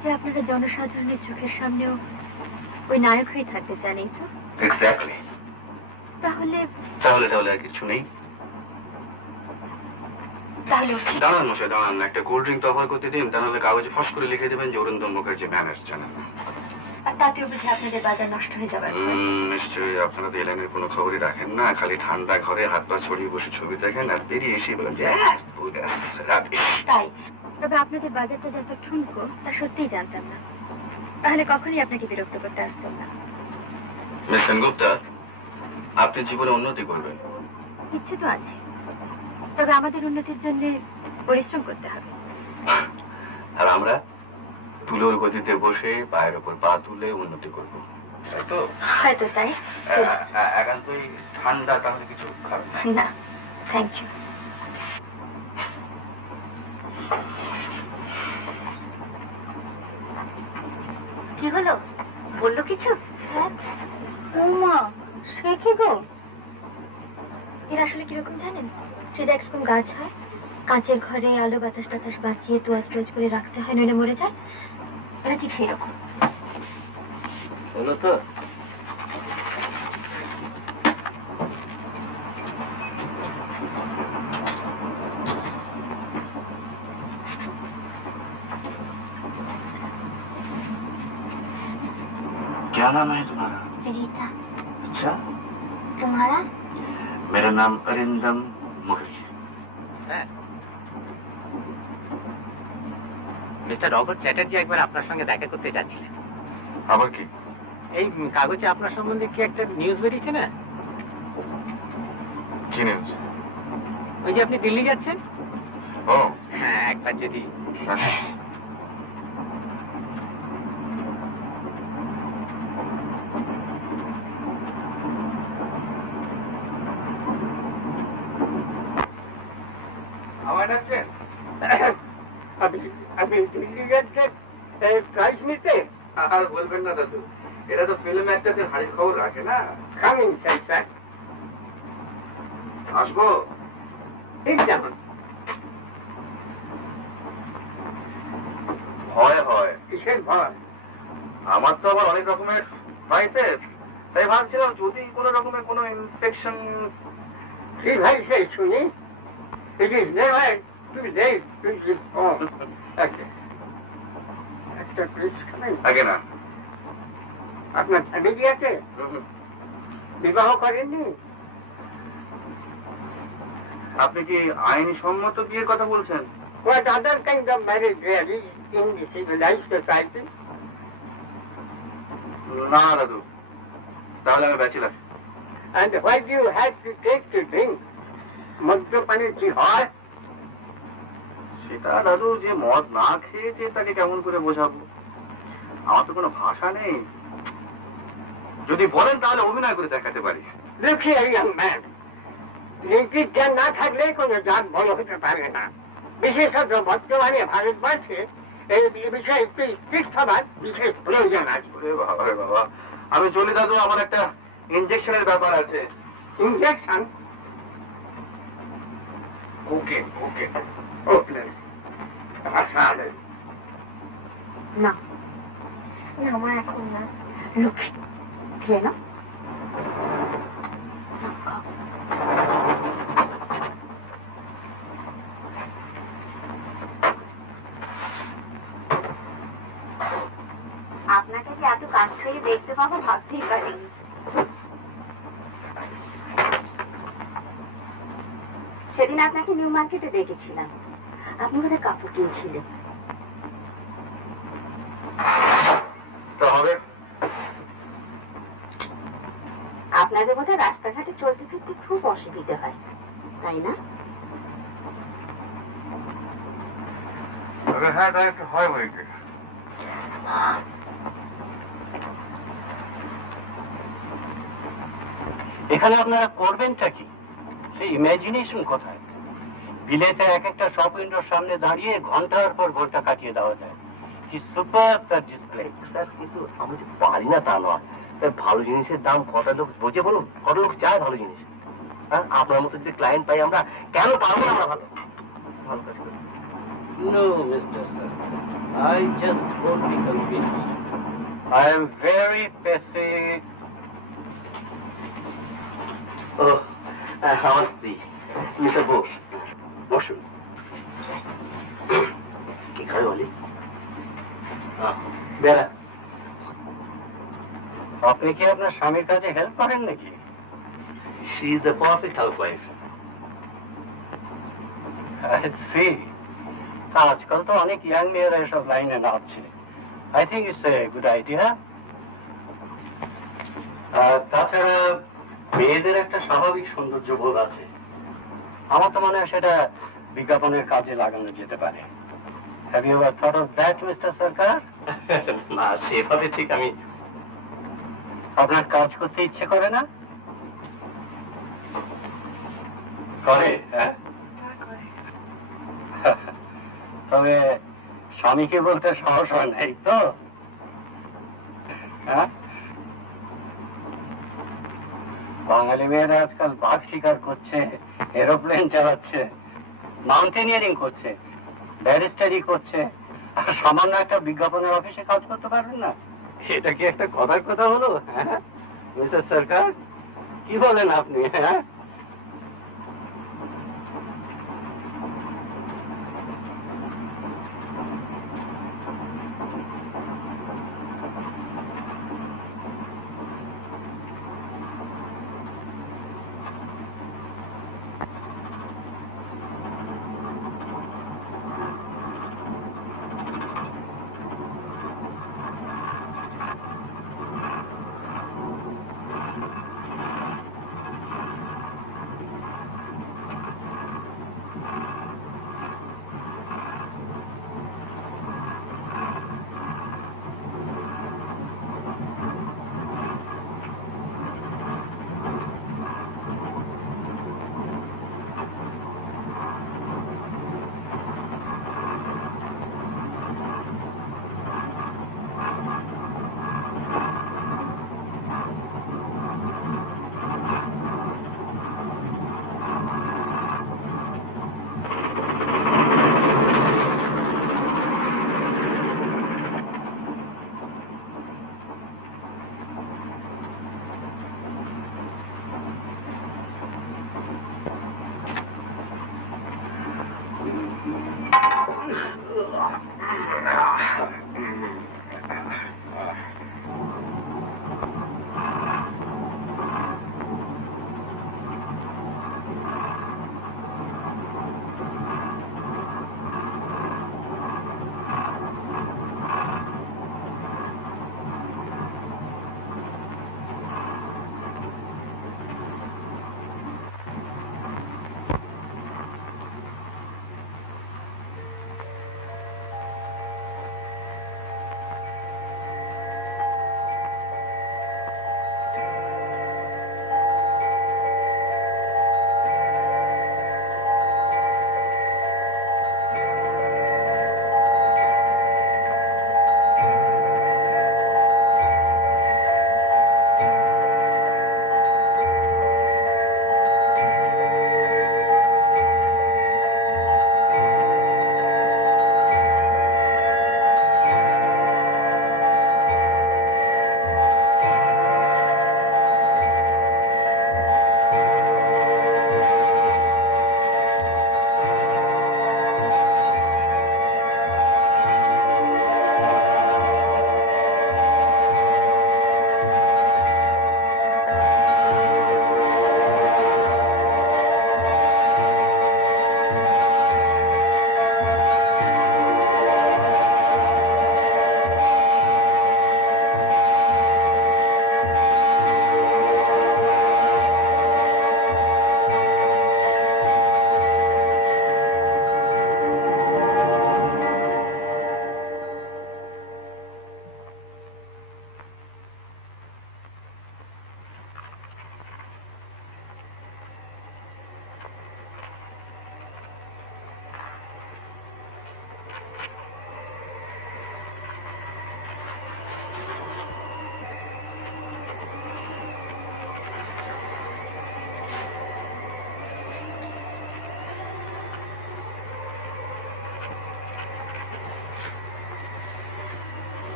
যে আপনারা জনসাধারণের চোখের সামনেও ওই নায়ক হয়ে থাকতে চান, এই তো? এক্স্যাক্টলি। তাহলে তাহলে আর কিছু নেই। তাহলে দাঁড়ান মশাই, দাঁড়ান, একটা কোল্ড ড্রিঙ্ক তো অফার করতে দিন, তাহলে কাগজে ফস করে লিখে দেবেন যে অরিন্দম মুখার্জি ম্যানার্স চ্যানেল। আর তাতেও বুঝে আপনাদের বাজার নষ্ট হয়ে যাবার। নিশ্চয়ই। আপনারা তো এলাইনের কোনো খবরই রাখেন না, খালি ঠান্ডা ঘরে হাত পা ছড়িয়ে বসে ছবি দেখেন আর বেরিয়ে এসে বলেন যে তাই। তবে আপনাদের বাজারটা যত ঠুনকো তা সত্যিই জানতাম না, তাহলে কখনই আপনাকে বিরক্ত করতে আসতাম না। মিস সেনগুপ্তা, আপনি জীবনে উন্নতি করবেন। ইচ্ছে তো আছে, তবে আমাদের উন্নতির জন্য পরিশ্রম করতে হবে। আর আমরা তুলোর গতিতে বসে পায়ের উপর পা তুলে উন্নতি করবো, তাই তো? হয়তো তাই। একান্তই ঠান্ডা, তাহলে কিছু খাবেন না? Thank you. কি হলো, বললো কিছু? মা, সে কি গো? এর আসলে কিরকম জানেন? সেটা একরকম গাছ হয়, কাঁচের ঘরে আলো বাতাস টাতাস বাঁচিয়ে তোয়াজ টোয়াজ করে রাখতে হয়, নইলে মরে যায়। এটা ঠিক সেই রকম। হলো তো? क्या नाम है तुम्हारा? रीता। अच्छा, तुम्हारा? मेरा नाम अरिंदम मुखर्जी। মিস্টার রবার্ট চ্যাটার্জি একবার আপনার সঙ্গে দেখা করতে যাচ্ছিলেন। আবার কি? এই কাগজে আপনার সম্বন্ধে কি একটা নিউজ বেরিয়েছে না? কি নিউজ? ওই যে আপনি দিল্লি যাচ্ছেন। ও হ্যাঁ, একবার যদি আমার আছেন আপনি দিল্লি যাচ্ছেন প্রাইজ নিতে? আর বলবেন না দাদু, এটা তো ফিল্ম অ্যাক্টরদের হাড়ির খবর রাখে না। Coming sir. আসবো? ঠিক যেমন ভয় হয়। কিসের ভয়? আমার তো আবার অনেক রকমের ভাইসেস, তাই ভাবছিলাম যদি কোনো রকমের কোনো ইনফেকশন। কি ভাইসে শুনি? It is never too late to inform. একটা প্লিজ খাবেন? আগে না। আপনার ফ্যামিলি আছে? বিবাহ করেননি? আপনি কি আইনি সম্মত বিয়ের কথা বলছেন? What other kind of marriage there is in the civilized society? না দাদু, তাহলে আমি bachelor. And why do you have to take to drink? মদ্যপানের কি হয়? সেটা দাদু, যে মদ না খেয়েছে তাকে কেমন করে বোঝাবো? আমার তো কোনো ভাষা নেই। যদি বলেন তাহলে অভিনয় করে দেখাতে পারি। Look here, young man. নীতির জ্ঞান না থাকলে কোনো জাত বড় হতে পারে না। বিশেষত বর্তমানে ভারতবর্ষে এই বিষয়ে একটু স্ট্রিক্ট হবার বিশেষ প্রয়োজন আছে। বাবা রে বাবা, আমি চলি দাদু, আমার একটা ইনজেকশনের ব্যাপার আছে। ইনজেকশন? ওকে ওকে ওকে। আচ্ছা না না, আমার এখন না। লক্ষ্মী খেয়ে না। আপনাকে যে এত কাছ থেকে দেখতে পাবো ভাবতেই পারিনি। সেদিন আপনাকে নিউ মার্কেটে দেখেছিলাম, আপনি বোধহয় কাপড় কিনছিলেন। তো হবে। আপনাদের বোধহয় রাস্তাঘাটে চলতে ফিরতে খুব অসুবিধা হয়, তাই না? হ্যাঁ, তাই একটু হয় বইকে। এখানে আপনারা করবেনটা কি? সেই ইমাজিনেশন কোথায়? বিলেতে এক একটা শপ উইন্ডোর সামনে দাঁড়িয়ে ঘন্টার পর ঘন্টা কাটিয়ে দেওয়া যায়। কি সুপার তার ডিসপ্লে। স্যার, কিন্তু আমি যে পারি না তা নয়। ভালো জিনিসের দাম কত লোক বোঝে বলুন? কত লোক চায় ভালো জিনিস? হ্যাঁ, আপনার মতো যদি ক্লায়েন্ট পাই আমরা, কেন পারবো না আমরা ভালো ভালো কাজ করি? No, Mr. Sir. I just won't be convinced. I am very passive. Oh, আমার স্ত্রী মিস্টার বোস, বসুন। কি খাবে বলি? বেড়া, আপনি কি আপনার স্বামীর কাজে হেল্প করেন নাকি? She is the perfect housewife. I see. আজকাল তো অনেক ইয়াং মেয়েরা এসব লাইনে নামছে। I think it's a good idea. তাছাড়া মেয়েদের একটা স্বাভাবিক সৌন্দর্য বোধ আছে, আমার তো মনে হয় সেটা বিজ্ঞাপনের কাজে লাগানো যেতে পারে। Have you ever thought of that, Mr. Sarkar? না, সেভাবে ঠিক আমি। আপনার কাজ করতে ইচ্ছে করে না? করে, হ্যাঁ? তবে স্বামীকে বলতে সাহস হয় নাই তো? হ্যাঁ, বাঙালি মেয়েরা আজকাল বাঘ শিকার করছে, এরোপ্লেন চালাচ্ছে, মাউন্টেনিয়ারিং করছে, ব্যারিস্টারি করছে, আর সামান্য একটা বিজ্ঞাপনের অফিসে কাজ করতে পারবেন না? এটা কি একটা কথার কথা হলো? হ্যাঁ মিস্টার সরকার, কি বলেন আপনি? হ্যাঁ,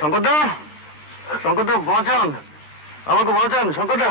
শঙ্করদা, শঙ্করদা বাঁচান, আমাকে বাঁচান শঙ্করদা।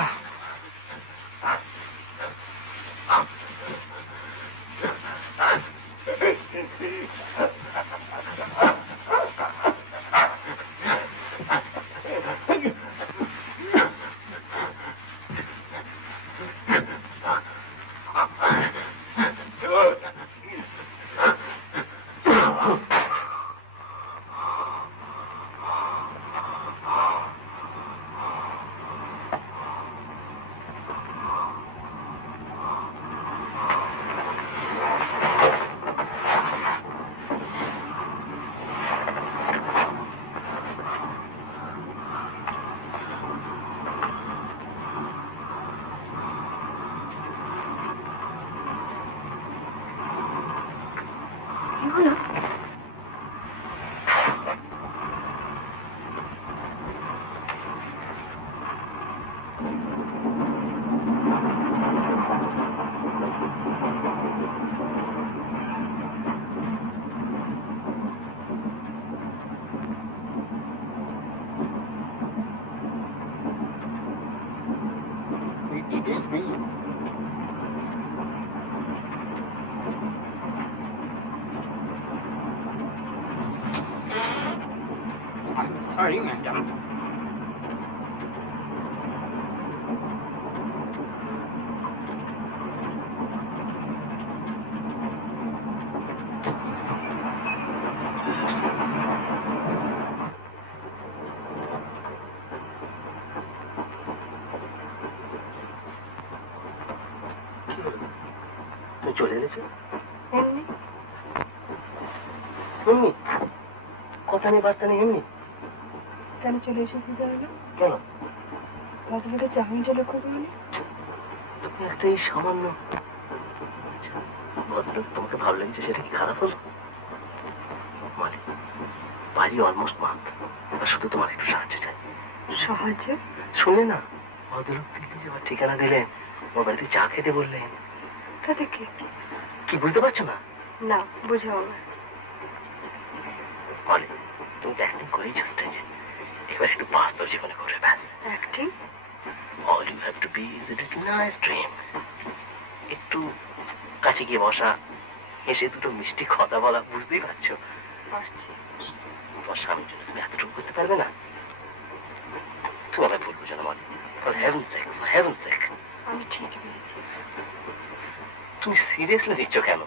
Sorry, madam. চলে এসেছে এমনি এমনি কথা নেই বার্তা নেই এমনি কেন চলে এসেছি জানো কেন ভদ্রলোকের চাহনিটা লক্ষ্য করিনি তুমি একটা এই সামান্য ভদ্রলোক তোমাকে ভালো লেগেছে সেটা কি খারাপ হলো মানে বাড়ি অলমোস্ট মাঠ আর শুধু তোমার একটু সাহায্য চাই সাহায্য শুনে না ভদ্রলোক দিদি আমার ঠিকানা দিলেন ওর বাড়িতে চা খেতে বললেন তাতে কি কি বুঝতে পারছো না না বুঝাও না বলে তুমি তো অ্যাক্টিং করেই স্টেজে এবার একটু বাস্তব জীবনে করে ব্যাস acting all you have to be is a little nice dream একটু কাছে গিয়ে বসা এসে দুটো মিষ্টি কথা বলা বুঝতেই পারছো তোমার স্বামীর জন্য তুমি এতটুকু করতে পারবে না তুমি আমায় ভুল বুঝো না মানে for heaven's sake আমি ঠিক বুঝেছি তুমি সিরিয়াসলি নিচ্ছ কেন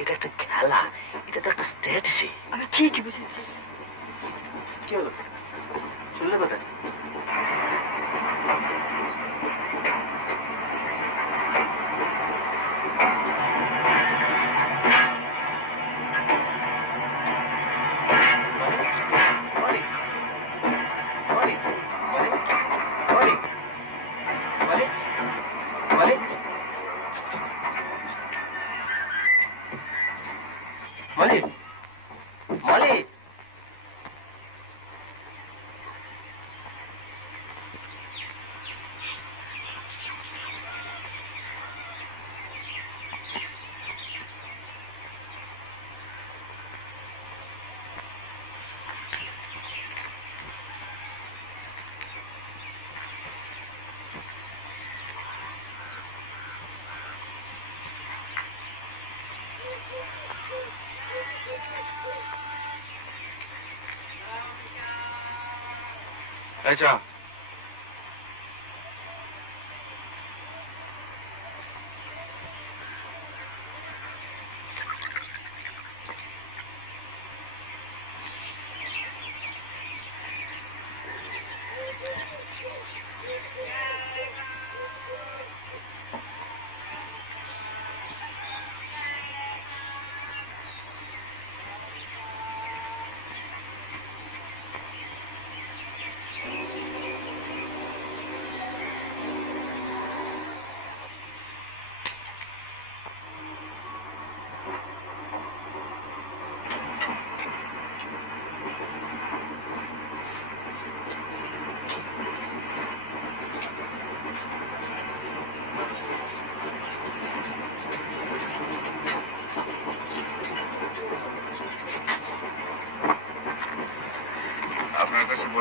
এটা একটা খেলা এটা তো একটা স্ট্র্যাটেজি আমি ঠিক বুঝেছি কি হলো শুনলে কোথায় আচ্ছা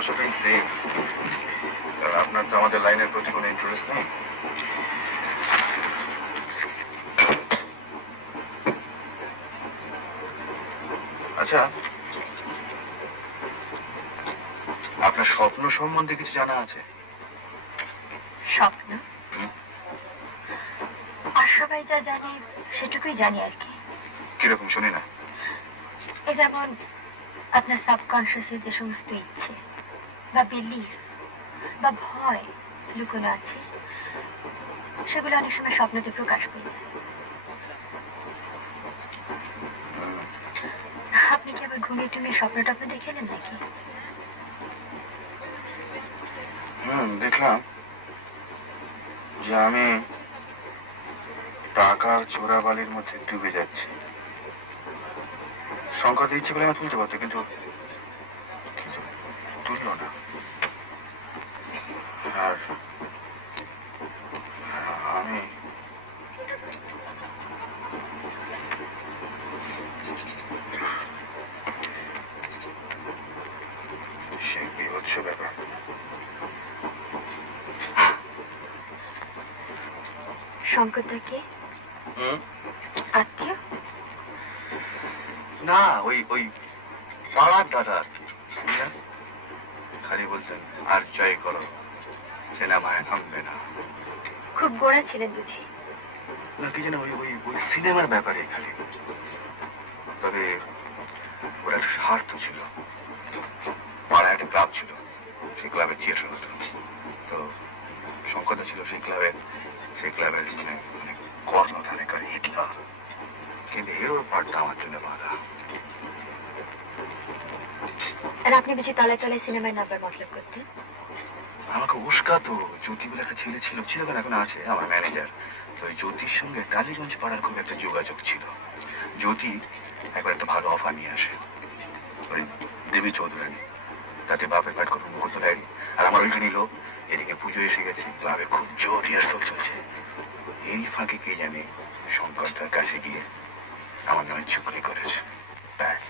ফিলোসফি সেম। আপনার তো আমাদের লাইনের প্রতি কোনো ইন্টারেস্ট নেই। আচ্ছা, আপনার স্বপ্ন সম্বন্ধে কিছু জানা আছে? স্বপ্ন? আর সবাই যা জানে সেটুকুই জানি আর কি। কিরকম শুনি না? এই যেমন আপনার সাবকনসিয়াসের যে সমস্ত ইচ্ছে বা বিলিফ বা ভয় লুকোনো আছে, সেগুলো অনেক সময় স্বপ্নতে প্রকাশ পেয়ে যায়। আপনি কি আবার ঘুমিয়ে টুমিয়ে স্বপ্ন টপ্ন দেখে নেন নাকি? দেখলাম যে আমি টাকার চোরাবালির মধ্যে ডুবে যাচ্ছি। সংখ্যাতে ইচ্ছে করে আমি তুলতে পারতো, কিন্তু তুলল না। আর আমি সেই বিভৎস ব্যাপার। শঙ্করদাকে আত্মীয়? না, ওই পাড়ার দাদা আর কি। খালি বলতেন আর জয় করো, সিনেমায় নামবে না। খুব গোড়া ছিলেন বুঝি? না, কি যেন ওই সিনেমার ব্যাপারে খালি। তবে ওর একটা স্বার্থ ছিল। পাড়ায় একটা ক্লাব ছিল, সেই ক্লাবে থিয়েটার হতো। তো শঙ্করদা ছিল সেই ক্লাবের মানে কর্ণধারেকার হিটলার। কিন্তু এরও পার্টটা আমার জন্য বাধা। আর আপনি বুঝি তলায় তলায় সিনেমায় নাম্বার মতলব করতেন? আমাকে উস্কাতো। জ্যোতি বলে একটা ছেলে ছিল কেন এখন আছে, আমার ম্যানেজার। তো ওই জ্যোতির সঙ্গে টালিগঞ্জ পাড়ার খুব একটা যোগাযোগ ছিল। জ্যোতি একবার একটা ভালো অফার নিয়ে আসে, ওই দেবী চৌধুরানী। তাতে বাপের পাঠ করবো মুহূর্ত ডায়েরি। আর আমার ওইখানে লোক, এদিকে পুজো এসে গেছে, ক্লাবে খুব জোর রিহার্সাল চলছে। এই ফাঁকে কে জানে শঙ্করদার কাছে গিয়ে আমার নামে চুক্তি করেছে।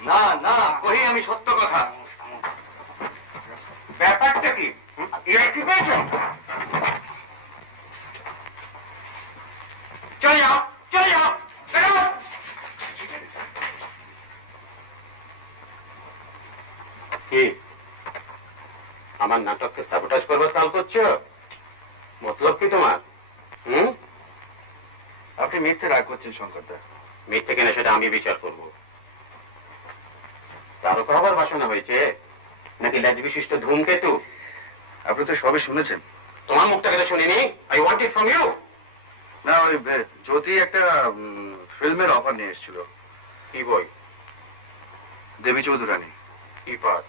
না না, কই আমি সত্য কথা। ব্যাপারটা কি? কি পেয়েছ? চলে যাও, চলে যাও, বেরো। কি আমার নাটককে সাবোটাজ করবার চাল করছো? মতলব কি তোমার? আপনি মিথ্যে রাগ করছেন শঙ্করদা। মিথ্যে কিনা সেটা আমি বিচার করব। তারকা হবার বাসনা হয়েছে নাকি লেজ বিশিষ্ট ধূমকেতু? আপনি তো সবই শুনেছেন। তোমার মুখটা কথা শুনিনি। I want it from you. না, ওই জ্যোতি একটা ফিল্মের অফার নিয়ে এসেছিল। কি বই? দেবী চৌধুরানী। কি পাঠ?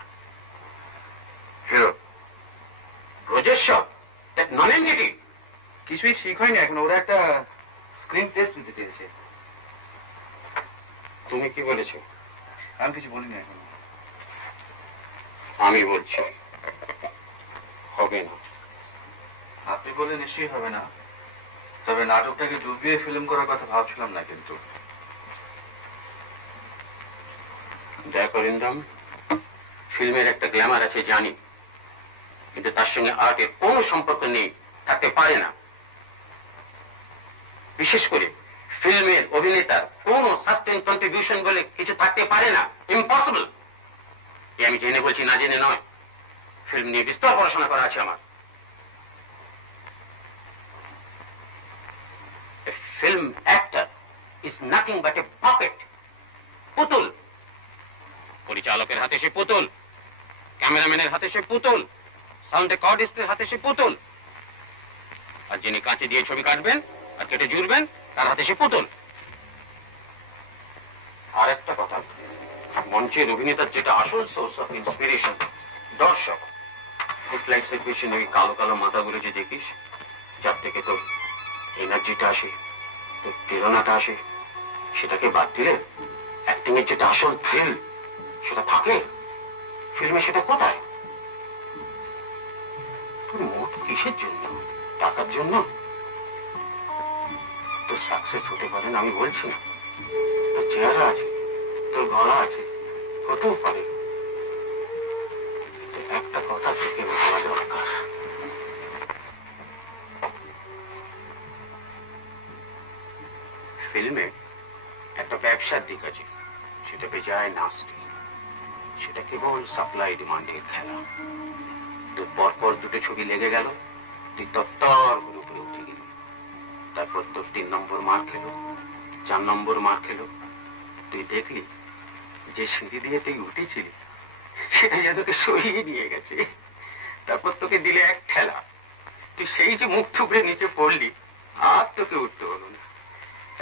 Hero. Prajeswar? That non entity. কিছুই ঠিক হয়নি এখন। ওরা একটা স্ক্রিন টেস্ট নিতে চেয়েছে। তুমি কি বলেছো? আমি কিছু বলিনি এখন। আমি বলছি হবে না। আপনি বলে নিশ্চয়ই হবে না, তবে নাটকটাকে ডুবিয়ে ফিল্ম করার কথা ভাবছিলাম না। কিন্তু দেখো রিন্দম, ফিল্মের একটা গ্ল্যামার আছে জানি, কিন্তু তার সঙ্গে আর্টের কোনো সম্পর্ক নেই, থাকতে পারে না। বিশেষ করে ফিল্মের অভিনেতার কোনো সাস্টেন কন্ট্রিবিউশন বলে কিছু থাকতে পারে না। ইম্পসিবল। আমি জেনে বলছি, না জেনে নয়। ফিল্ম নিয়ে বিস্তর পড়াশোনা করা আছে আমার। Film actor is nothing but A pocket, পুতুল। পরিচালকের হাতে সে পুতুল, ক্যামেরাম্যানের হাতে সে পুতুল, সাউন্ড রেকর্ডিস্টের হাতে সে পুতুল, আর যিনি কাঁচি দিয়ে ছবি কাটবেন আর কেটে জুড়বেন তার হাতে সে পুতুল। আর একটা কথা, মঞ্চের অভিনেতার যেটা আসল সোর্স অফ ইন্সপিরেশন দর্শক। ফুটলাইট সিচুয়েশন ওই কালো কালো মাথাগুলো যে দেখিস, যার থেকে তোর এনার্জিটা আসে, তোর প্রেরণাটা আসে, সেটাকে বাদ দিলে অ্যাক্টিং এর যেটা আসল থ্রিল সেটা থাকে ফিল্মে, সেটা কোথায়? তোর মোট কিসের জন্য? টাকার জন্য? তোর সাকসেস হতে পারে না আমি বলছি না, তোর চেহারা আছে, তোর গলা আছে, হতেও পারে। একটা কথা থেকে বলা দরকার। ফিল্মে একটা ব্যবসার দিক আছে, সেটা বেজায় নাস্তি। সেটা কেবল সাপ্লাই ডিমান্ডের খেলা। তোর পরপর দুটো ছবি লেগে গেল, তুই তত্তর করে উপরে উঠে গেলি। তারপর তোর 3 নম্বর মার খেলো, 4 নম্বর মার খেলো। তুই দেখলি যে সিঁড়ি দিয়ে তুই উঠেছিলি সেটা যেন তোকে সরিয়ে নিয়ে গেছে। তারপর তোকে দিলে এক ঠেলা, তুই সেই যে মুখ থুবড়ে নিচে পড়লি, আর তোকে উঠতে হলো না।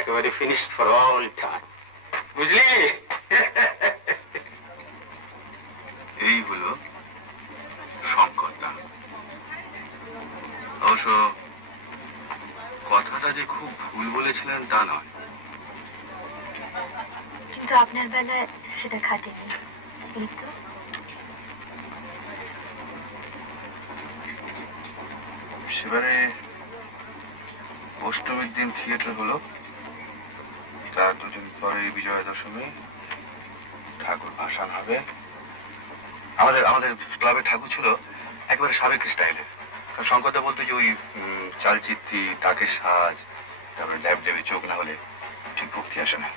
একেবারে ফিনিশড ফর অল টাইম, বুঝলি? এই হলো শঙ্করদা। অবশ্য কথাটা যে খুব ভুল বলেছিলেন তা নয়, কিন্তু আপনার বেলায় সেটা খাটেনি। এই তো সেবারে অষ্টমীর দিন থিয়েটার হলো, তার 2 দিন পরে বিজয়া দশমী ঠাকুর ভাসান হবে। আমাদের ক্লাবে ঠাকুর ছিল একবারে সাবেক স্টাইলে। শঙ্করদা বলতো যে ওই চালচিত্রি, তাকে সাজ, তারপরে ল্যাব ল্যাবে চোখ না হলে ঠিক ভক্তি আসে না।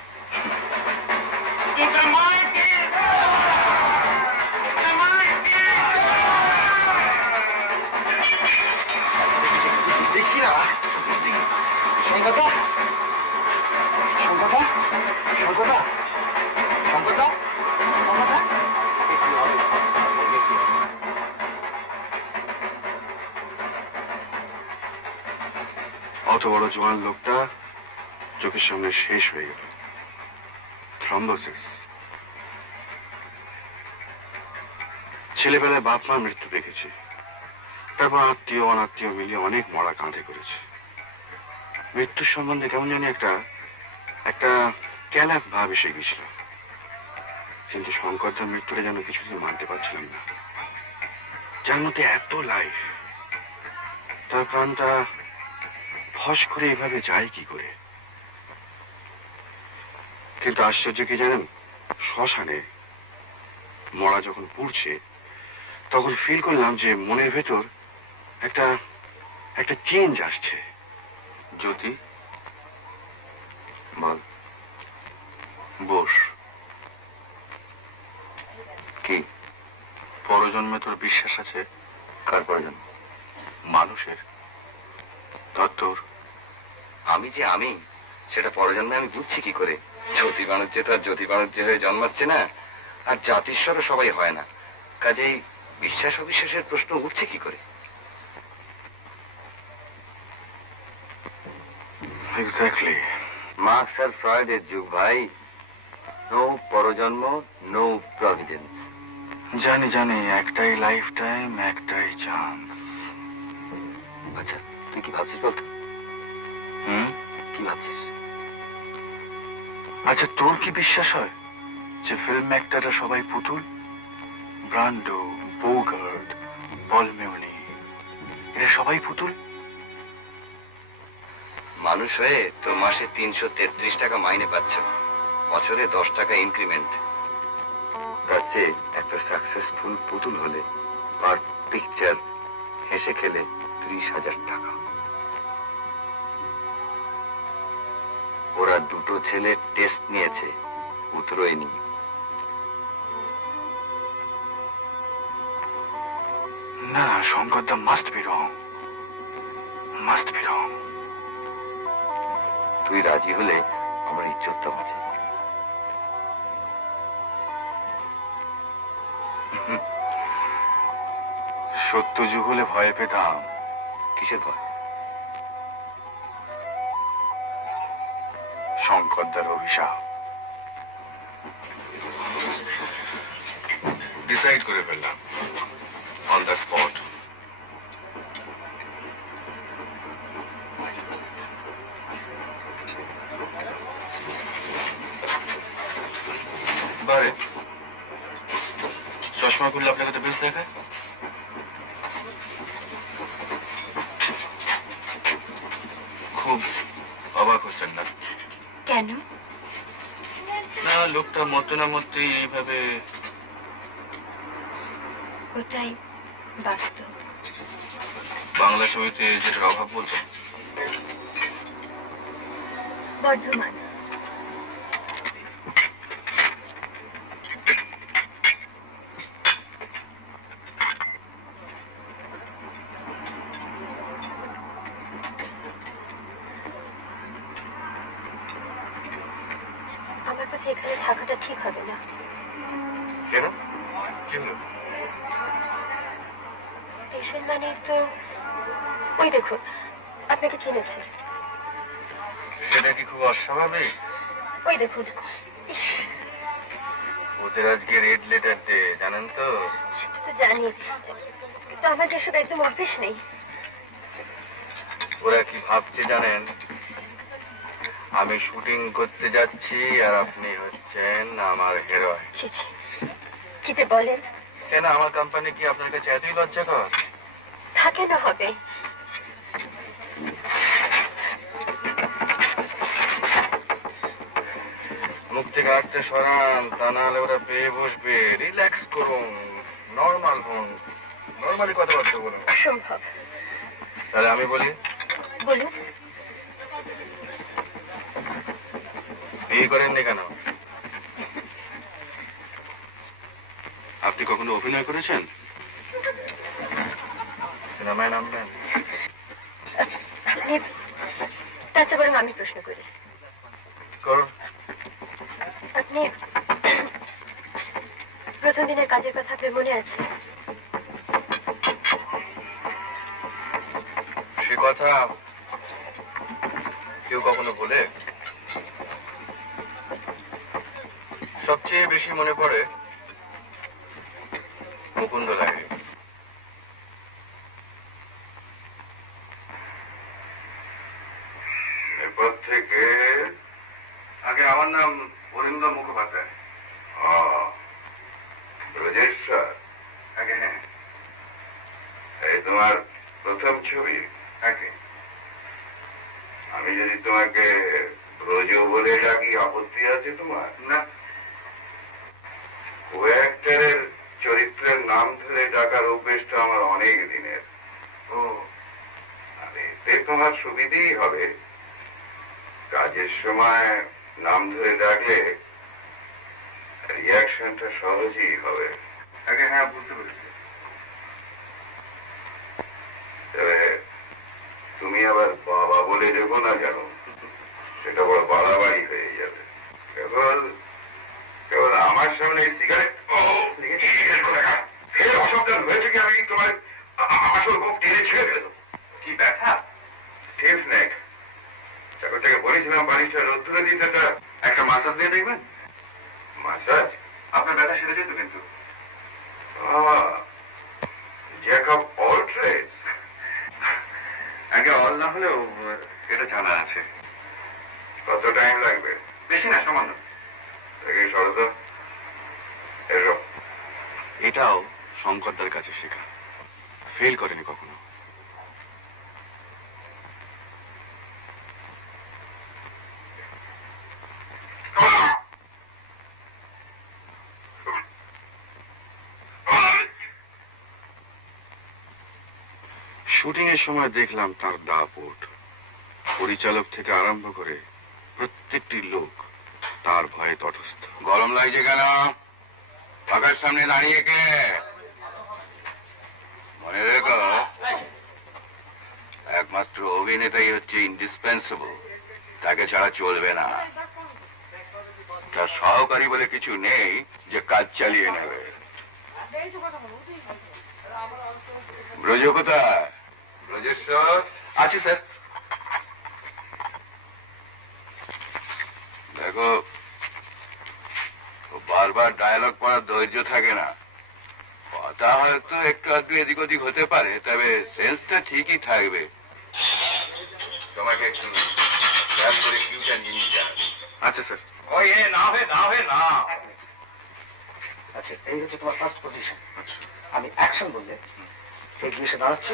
দেখি না শঙ্করদা, শঙ্করদা, শঙ্করদা, শঙ্করদা, শঙ্করদা। অত বড় জোয়ান লোকটা চোখের সামনে শেষ হয়ে গেল, থ্রম্বোসিস। ছেলেবেলায় বাপ মার মৃত্যু দেখেছে, তারপর আত্মীয় অনাত্মীয় মিলিয়ে অনেক মরা কাঁধে করেছে। মৃত্যুর সম্বন্ধে কেমন জানি একটা ক্যালাস ভাব এসে গেছিল। কিন্তু শঙ্করদার মৃত্যুটা যেন কিছুদিন মানতে পারছিলাম না। যার মধ্যে এত লাইফ, তার প্রাণটা ফস করে এভাবে যায় কি করে? কিন্তু আশ্চর্য কি জানেন, শ্মশানে মরা যখন পুড়ছে তখন ফিল করলাম যে মনের ভেতর একটা চেঞ্জ আসছে। জ্যোতি, বল। বস। কি পরজন্মে তোর বিশ্বাস আছে? কার পরজন্ম? মানুষের। তোর? আমি যে আমি, সেটা পরজন্মে আমি বুঝছি কি করে? জ্যোতি বাণুজ্যে তো আর জ্যোতি বাণুজ্য হয়ে জন্মাচ্ছে না, আর জাতিস্বরও সবাই হয় না। কাজেই বিশ্বাস অবিশ্বাসের প্রশ্ন উঠছে কি করে? এক্স্যাক্টলি। মার্কস আর ফ্রয়েডের যুগ ভাই। নো পরজন্ম, নো প্রভিডেন্স। জানি, একটাই লাইফ টাইম, একটাই চান্স। আচ্ছা, তুই কি ভাবছিস বলতো? কি ভাবছিস? আচ্ছা, তোর কি বিশ্বাস হয় যে ফিল্ম অ্যাক্টররা সবাই পুতুল? ব্রান্ডো, বোগার্ট, পল মেওনি, এরা সবাই পুতুল? মানুষ হয়ে তো মাসে 333 টাকা মাইনে পাচ্ছ, বছরে 10 টাকা ইনক্রিমেন্ট। তার চেয়ে একটা সাকসেসফুল পুতুল হলে পার পিকচার হেসে খেলে 30,000 টাকা। ওরা 2 ছেলে টেস্ট নিয়েছে, উতরোয়নি। না, শঙ্করদা must be wrong, must be wrong. তুই রাজি হলে আমার ইজ্জতটা বাঁচে। সত্য যুগ হলে ভয় পেতাম। কিসের ভয়? শঙ্করদার অভিশাপ। ডিসাইড করে ফেললাম অন দ্য স্পট। বারে চশমা খুললে আপনাকে তো বেশ দেখায়। খুব অবাক হচ্ছেন না? কেন? না, লোকটা মরতে না মরতেই এইভাবে। ওটাই বাস্তব। বাংলা ছবিতে যেটার অভাব বলছেন? বর্ধমান। আমার কাছে এখানে থাকাটা ঠিক হবে না। কেন? কি হলো? স্টেশন মানে তো ওই দেখুন, আপনাকে চিনেছে। সেটা কি খুব অস্বাভাবিক? ওই দেখুন। ওদের আজকে রেড লেটার ডে, জানেন তো? সেটা তো জানি, কিন্তু আমার যেসব একদম অভ্যেস নেই। ওরা কি ভাবছে জানেন? আমি শুটিং করতে যাচ্ছি আর আপনি হচ্ছেন আমার হিরোইন। কি যে বলেন? কেন, আমার কোম্পানি কি আপনার কাছে এতই লজ্জাকর? থাকে না হবে। মুখ থেকে একটা সরান, তা নাহলে ওরা পেয়ে বসবে। রিল্যাক্স করুন, নর্মাল হন, নর্মালি কথাবার্তা বলুন। অসম্ভব। তাহলে আমি বলি? বলুন। বিয়ে করেননি কেন? আপনি কখনো অভিনয় করেছেন? সিনেমায় নামবেন? তার চেয়ে বরং আমি প্রশ্ন করি। করুন। আপনি প্রথম দিনের কাজের কথা আপনার মনে আছে? সে কথা কেউ কখনো বলে? সবচেয়ে বেশি মনে পড়ে মুকুন্দ লাগে। এরপর থেকে আগে আমার নাম অরিন্দম মুখোপাধ্যায়। ব্রজেশ্বর? আগে হ্যাঁ। এই তোমার প্রথম ছবি? আগে। আমি যদি তোমাকে ব্রজ বলে ডাকি আপত্তি আছে তোমার? না। ও অ্যাক্টরের চরিত্রের নাম ধরে ডাকার অভ্যেসটা আমার অনেক দিনের। ও, আর এতে তোমার সুবিধেই হবে। কাজের সময় নাম ধরে ডাকলে রিয়াকশনটা সহজেই হবে। আগে হ্যাঁ, বুঝতে পেরেছি। তবে তুমি আবার বাবা বলে দেখো না কেন, সেটা বড় বাড়াবাড়ি হয়ে যাবে। কেবল কেবল আমার সামনে সিগারেট অসাবধান হয়েছে কি আমি তোমার আসল খুব টেনে ছেড়ে ফেলব। কি ব্যথা? স্টিফ নেক। চাকরটাকে বলেছিলাম বাড়িটা রোদ্দুরে দিতে, একটা মাসাজ দিয়ে দেখবেন। মাসাজ? আপনার ব্যথা সেরে যেত কিন্তু। Jack of all trades. আগে অল না হলেও এটা জানা আছে। কত টাইম লাগবে? বেশি না, সামান্য। শরত এসো। এটাও শঙ্করদার কাছে শেখা, ফেল করেনি কখনো। শুটিং এর সময় দেখলাম তার দাপট। পরিচালক থেকে আরম্ভ করে প্রত্যেকটি লোক তার ভয়ে তটস্থ। গরম লাগছে কেন? পাখার সামনে দাঁড়িয়ে কে? মনে রেখো, একমাত্র অভিনেতাই হচ্ছে ইন্ডিসপেন্সেবল, তাকে ছাড়া চলবে না। তার সহকারী বলে কিছু নেই যে কাজ চালিয়ে নেবে। ব্রজ কোথায়? ব্রজেশ্বর? আছি স্যার। দেখো, বারবার ডায়লগ পড়ার ধৈর্য থাকে না। কথা হয়তো একটু আধটু এদিক ওদিক হতে পারে, তবে সেন্সটা ঠিকই থাকবে। তোমাকে একটু খেয়াল করে কিউটা নিয়ে নিতে হবে। আচ্ছা স্যার। ওই না হবে না। আচ্ছা, এই হচ্ছে তোমার ফার্স্ট পজিশন। আমি অ্যাকশন বললে এগিয়ে এসে দাঁড়াচ্ছে,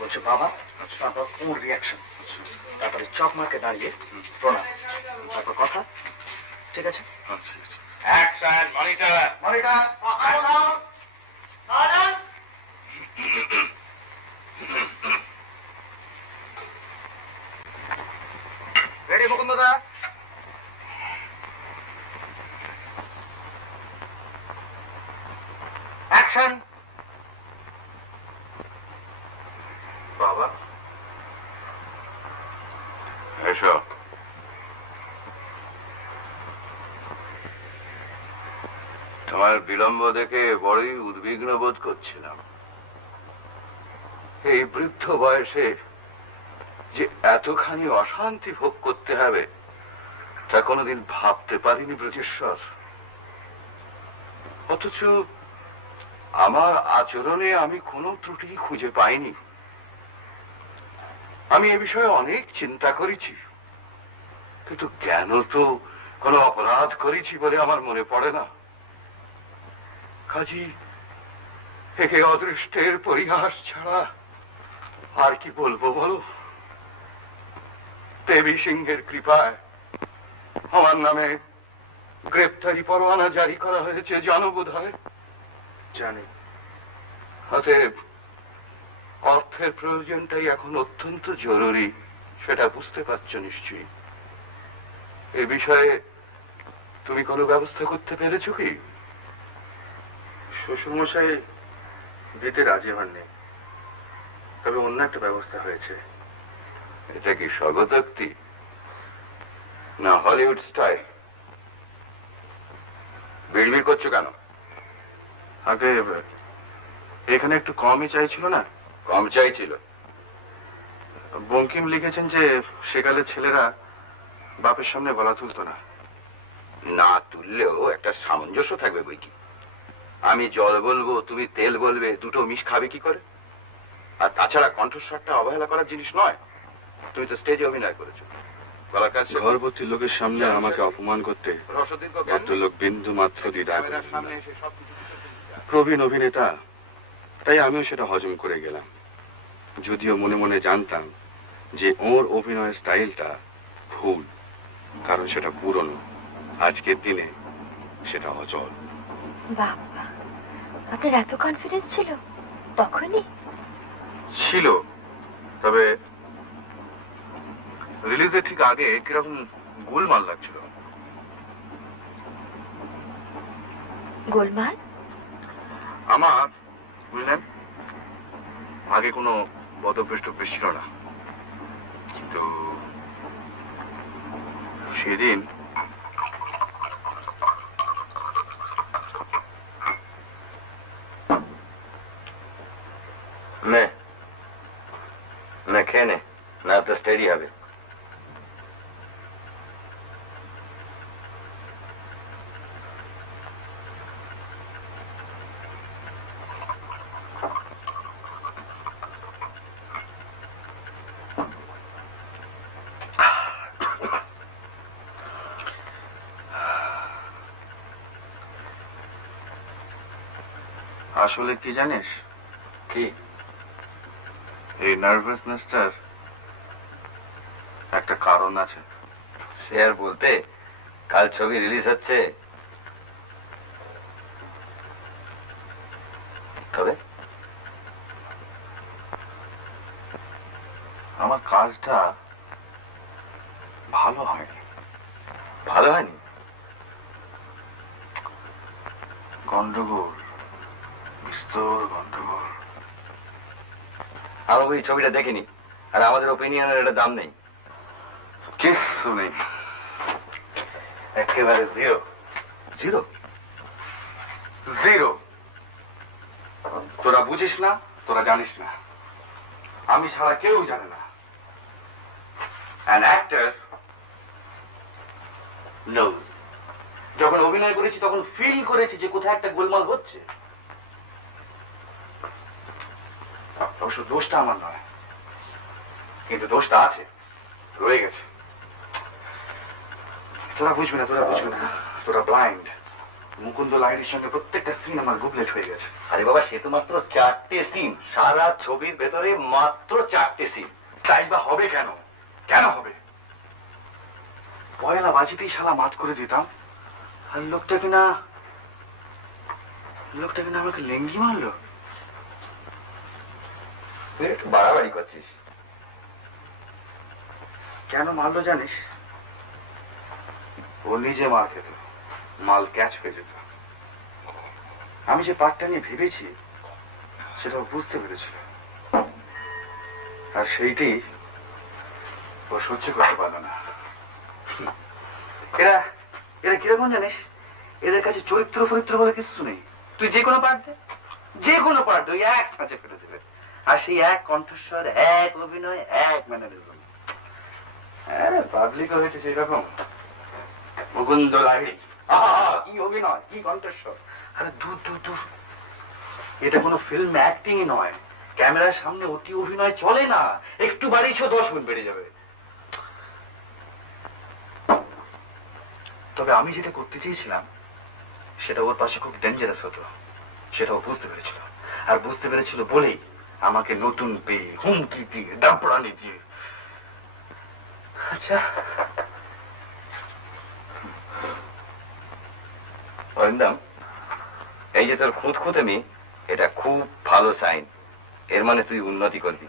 বলছে বাবা, তারপর ওর রিয়াকশন, তারপরে চক মার্কে দাঁড়িয়ে প্রণাম, তারপর কথা। ঠিক আছে? Action, monitor. মনিটর, রেডি মুকুন্দদা? অ্যাকশন। বাবা এসো। তোমার বিলম্ব দেখে বড়ই উদ্বিগ্ন বোধ করছিলাম। এই বৃদ্ধ বয়সে যে এতখানি অশান্তি ভোগ করতে হবে তা কোনোদিন ভাবতে পারিনি ব্রজেশ্বর। অথচ আমার আচরণে আমি কোনো ত্রুটি খুঁজে পাইনি। আমি এ বিষয়ে অনেক চিন্তা করেছি, কিন্তু কেন তো কোনো অপরাধ করেছি বলে আমার মনে পড়ে না। কাজী একে অদৃষ্টের পরিহাস ছাড়া আর কি বলবো বলো? দেবী সিংহের কৃপায় আমার নামে গ্রেপ্তারি পরোয়ানা জারি করা হয়েছে, জানো বোধ হয়? জানি। অতএব অর্থের প্রয়োজনটাই এখন অত্যন্ত জরুরি, সেটা বুঝতে পারছো নিশ্চয়ই। এ বিষয়ে তুমি কোনো ব্যবস্থা করতে পেরেছো কি? শ্বশুরমশাই দিতে রাজি হননি, তবে অন্য একটা ব্যবস্থা হয়েছে। এটা কি স্বগতোক্তি না হলিউড স্টাইল? বিড়বিড় করছো কেন? আগে এখানে একটু কমই চাইছিল না? কম চাইছিল? বঙ্কিম লিখেছেন যে সেকালে ছেলেরা বাপের সামনে গলা তুলতো না। না তুললেও একটা সামঞ্জস্য থাকবে বই কি। আমি জল বলবো, তুমি তেল বলবে, দুটো মিশ খাবে কি করে? আর তাছাড়া কণ্ঠস্বরটা অবহেলা করার জিনিস নয়। তুমি তো স্টেজে অভিনয় করেছো। ঘরবর্তী লোকের সামনে আমাকে অপমান করতে ভদ্রলোক বিন্দু মাত্র দ্বিধা করেন না। প্রবীণ অভিনেতা, তাই আমিও সেটা হজম করে গেলাম, যদিও মনে মনে জানতাম যে ওর অভিনয়ের স্টাইলটা ভুল, কারণ সেটা পুরনো। আজকের দিনে সেটা অচল। বাবা, আপনার এত কনফিডেন্স ছিল তখনই? ছিল, তবে রিলিজের ঠিক আগে কিরকম গোলমাল লাগছিল। গোলমাল? আমার বুঝলেন, আগে কোনো পদভ্রষ্ট ছিল না, কিন্তু সেদিন খেয়ে নে, না তো স্টেডি হবে। আসলে কি জানিস? কি? এই নার্ভাসনেসটার একটা কারণ আছে। সে আর বলতে, কাল ছবি রিলিজ হচ্ছে। তবে আমার কাজটা ভালো হয়নি। ভালো হয়নি? গন্ডগোল, বিস্তর গন্ডগোল। আমি ওই ছবিটা দেখিনি, আর আমাদের ওপিনিয়নের এটা দাম নেই। কিচ্ছু নেই, একেবারে জিরো। Zero zero. তোরা বুঝিস না, তোরা জানিস না, আমি ছাড়া কেউ জানে না। An actor knows. যখন অভিনয় করেছি তখন ফিল করেছি যে কোথায় একটা গোলমাল হচ্ছে। অবশ্য দোষটা আমার নয়, কিন্তু দোষটা আছে, রয়ে গেছে। তোরা বুঝবি না, তোরা বুঝবি না, তোরা ব্লাইন্ড। মুকুন্দ লাহিড়ির সঙ্গে প্রত্যেকটা সিন আমার গুবলেট হয়ে গেছে। আরে বাবা, সে তো মাত্র 4টে সিন, সারা ছবির ভেতরে মাত্র 4টে সিন। তাই বা হবে কেন? কেন হবে? পয়লা বাজিতেই শালা মাত করে দিতাম, আর লোকটা কিনা আমাকে লেঙ্গি মারলো। তুই একটু বাড়াবাড়ি করছিস। কেন মারলো জানিস? ও নিজে মার খেত, মাল ক্যাচ হয়ে যেত। আমি যে পার্টটা নিয়ে ভেবেছি সেটা ও বুঝতে পেরেছিল, আর সেইটাই ও সহ্য করতে পারল না। এরা এরা কিরকম জানিস? এদের কাছে চরিত্র ফরিত্র বলে কিছু নেই। তুই যে কোনো পার্ট দে, যে কোনো পার্ট ওই এক ছাঁচে ফেলে দেবে, আর সেই এক কণ্ঠস্বর, এক অভিনয়, এক ম্যানারিজম। হ্যাঁ, পাবলিকও হয়েছে সেই রকম। মুকুন্দ লাহিড়ী, কি অভিনয়, কি কণ্ঠস্বর! আরে দূর দূর দূর, এটা কোনো ফিল্ম অ্যাক্টিংই নয়। ক্যামেরার সামনে অতি অভিনয় চলে না, একটু বাড়িয়েছ 10 গুণ বেড়ে যাবে। তবে আমি যেটা করতে চেয়েছিলাম সেটা ওর পাশে খুব ডেঞ্জারাস হতো, সেটা ও বুঝতে পেরেছিল। আর বুঝতে পেরেছিল বলেই আমাকে নতুন পেয়ে হুমকি দিয়ে দাপড়ানি দিয়ে। আচ্ছা অরিন্দম, এই যে তোর খুঁতখুঁতেমি, এটা খুব ভালো সাইন। এর মানে তুই উন্নতি করবি।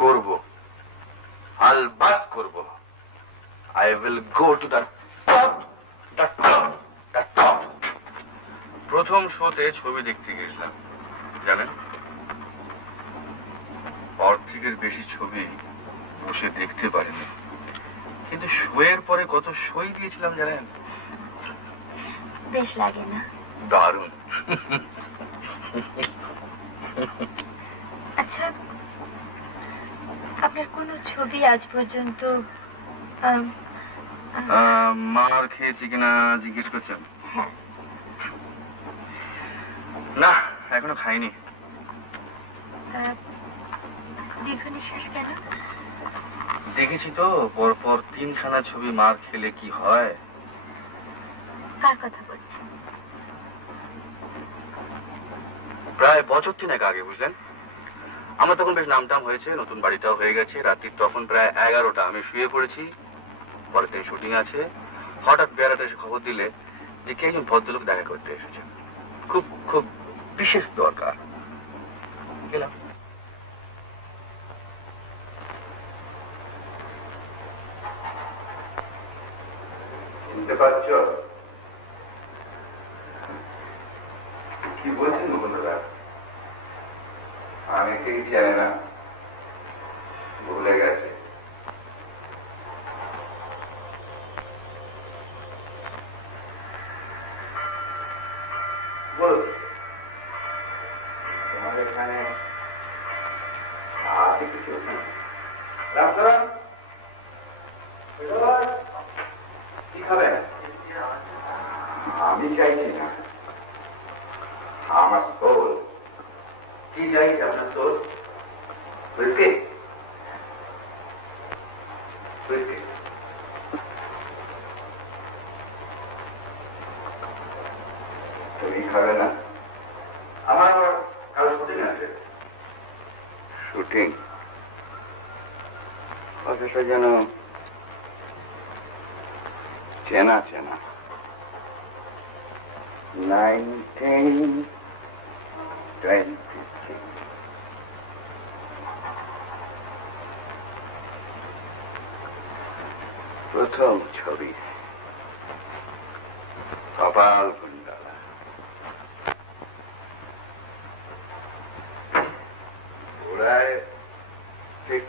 করব, আলবাত করব। I will go to the top, the top, the top. প্রথম শোতে ছবি দেখতে গেছিলাম, জানেন? অর্ধেকের বেশি ছবি বসে দেখতে পারিনি, কিন্তু শোয়ের পরে কত সই দিয়েছিলাম জানেন? বেশ লাগে না? দারুণ। আচ্ছা, আপনার কোন ছবি আজ পর্যন্ত মার খেয়েছি কিনা জিজ্ঞেস করছেন? হ্যাঁ। না, এখনো খাইনি। দীর্ঘ নিঃশ্বাস কেন? দেখেছি তো পরপর 3খানা ছবি মার খেলে কি হয়। কার কথা বলছেন? প্রায় বছর 3 আগে, বুঝলেন? আমার তখন বেশ নামটাম হয়েছে, নতুন বাড়িটাও হয়ে গেছে। রাত্রি তখন প্রায় 11টা, আমি শুয়ে পড়েছি। পরের দিন শুটিং আছে। হঠাৎ বেড়াটা এসে খবর দিলে যে কে একজন ভদ্রলোক দেখা করতে এসেছে, খুব খুব বিশেষ দরকার। গেলাম। শুনতে পাচ্ছ কি বলছেন মুকুন্দদা? আমি ঠিক জানি না, ভুলে গেছে। বলো, তোমার এখানে আছে কিছু? কি খাবেন? আমি চাইছি না, আমার সোল। কি চাইছে আপনার সোল? হুইস্কি? হুইস্কি তুমি খাবে না? আমার কারো শুটিং আছে। শুটিং? কথাটা যেন চেনা চেনা। 1923 প্রথম ছবি, কপাল কুণ্ডলা। ওরায় ঠিক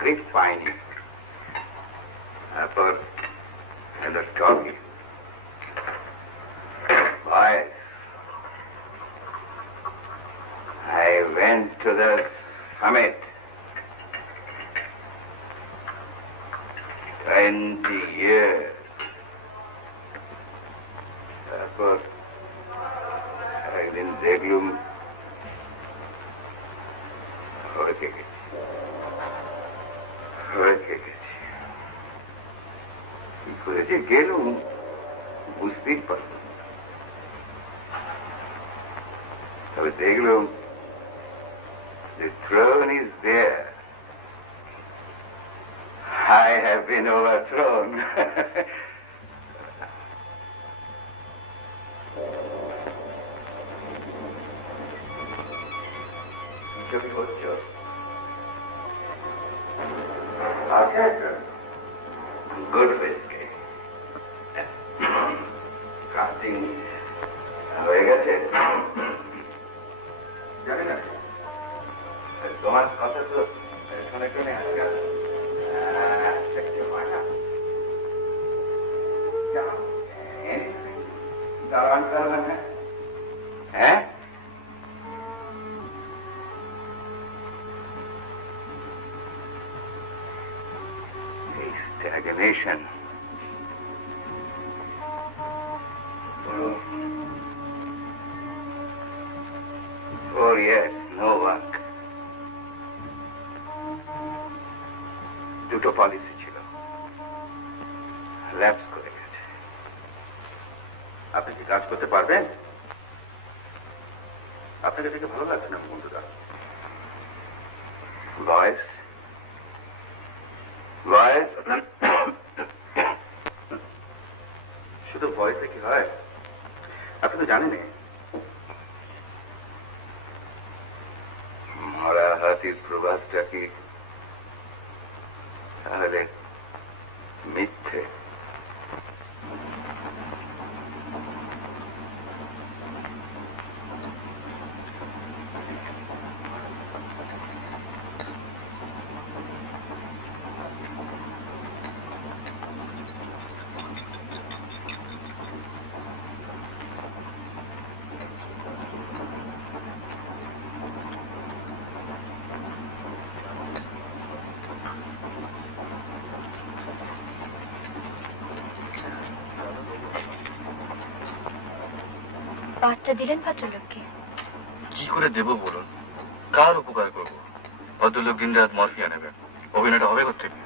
গ্রিপ পাইনি, তারপর talkie voice. I went to the summit. 20 years. তারপর একদিন দেখলুম হড়কে গেছি। কি করে যে গেলুম বুঝতেই পারলাম। তবে দেখলুম the throne is there. I have been overthrown. ছবি হচ্ছে গুড ফেসকে কাস্টিং হয়ে গেছে জানি না তোমার কথা তো শুনে শুনে আসবে দাঁড়ান করবেন হ্যাঁ stagnation. Oh yes, no work. দুটো পলিসি ছিল, ল্যাপস করে গেছে। আপনি কি কাজ করতে পারবেন? আপনাকে দেখে ভালো লাগছে না বন্ধুরা। ভয়েস ভয়েস শুধু ভয়েসে কি হয় আপনি তো জানেন। মরা হাতির প্রবাসটা কি তাহলে মিথ্যে? পাঁচটা দিলেন ভদ্রলোককে? কি করে দেব বলুন? কার উপকার করবো? ভদ্রলোক দিন রাত মরফিয়া নেবেন, অভিনয়টা হবে কোথেকে?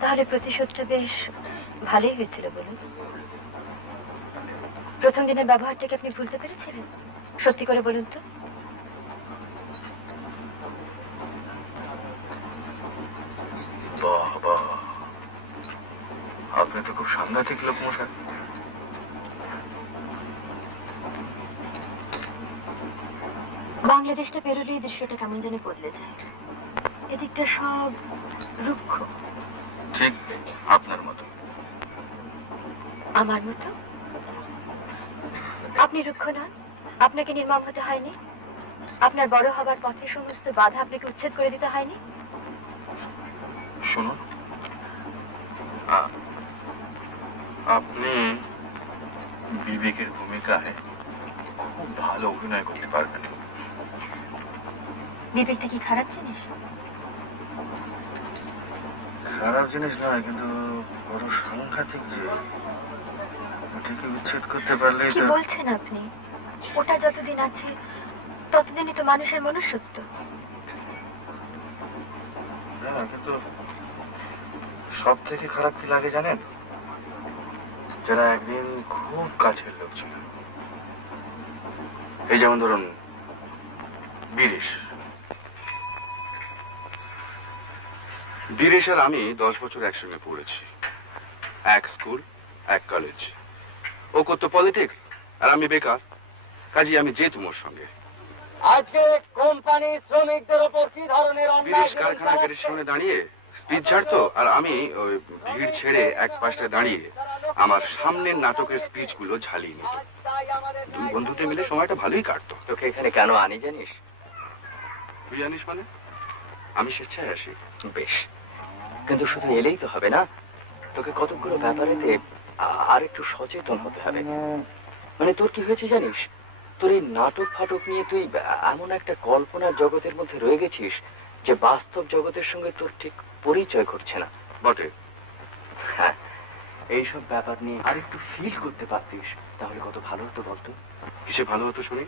তাহলে প্রতিশোধটা বেশ ভালোই হয়েছিল বলুন। প্রথম দিনের ব্যবহারটাকে আপনি ভুলতে পেরেছিলেন? সত্যি করে বলুন তো। বাহ বাহ, আপনি তো খুব সাংঘাতিক লোক মশাই। বাংলাদেশটা পেরোলেই দৃশ্যটা কেমন যেন বদলে যায়। এদিকটা সব রুক্ষ। ঠিক আপনার মতো। আমার মতো? আপনি রুক্ষ নন, আপনাকে নির্মম হতে হয়নি, আপনার বড় হবার পথে সমস্ত বাধা আপনাকে উচ্ছেদ করে দিতে হয়নি। শুনুন, আপনি বিবেকের ভূমিকায় খুব ভালো অভিনয় করতে পারবেন। বিবেকটা কি খারাপ জিনিস? খারাপ জিনিস নয়, কিন্তু বড় সাংঘাতিক যে ওটাকে উচ্ছেদ করতে পারলে। কি বলছেন আপনি? ওটা যতদিন আছে ততদিনই তো মানুষের মনুষ্যত্ব। কিন্তু সব থেকে খারাপ কি লাগে জানেন? যারা একদিন খুব কাছের লোক ছিল, এই যেমন ধরুন বীরেশ। বীরেশ আর আমি 10 বছর একসঙ্গে পড়েছি, এক স্কুল এক কলেজ। ও করতো পলিটিক্স আর আমি বেকার, কাজে আমি যেতুম ওর সঙ্গে। আজকে কোম্পানি শ্রমিকদের উপর কি ধরনের বীরেশ কারখানা গেটের সামনে দাঁড়িয়ে স্পিচ ছাড়তো, আর আমি ওই ভিড় ছেড়ে এক পাশে দাঁড়িয়ে আমার সামনের নাটকের স্পিচ গুলো ঝালিয়ে নিত। দুই বন্ধুতে মিলে সময়টা ভালোই কাটতো। তোকে এখানে কেন আনি জানিস? তুই জানিস মানে? আমি স্বেচ্ছায় আসি। বেশ, কিন্তু শুধু এলেই তো হবে না, তোকে কতগুলো ব্যাপারেতে আর একটু সচেতন হতে হবে। মানে তোর কি হয়েছে জানিস, তোর এই নাটক ফাটক নিয়ে তুই এমন একটা কল্পনার জগতের মধ্যে রয়ে গেছিস যে বাস্তব জগতের সঙ্গে তোর ঠিক পরিচয় ঘটছে না। বটে। হ্যাঁ, এইসব ব্যাপার নিয়ে আর একটু ফিল করতে পারতিস তাহলে কত ভালো হতো বলতো। কিসে ভালো হতো শুনি?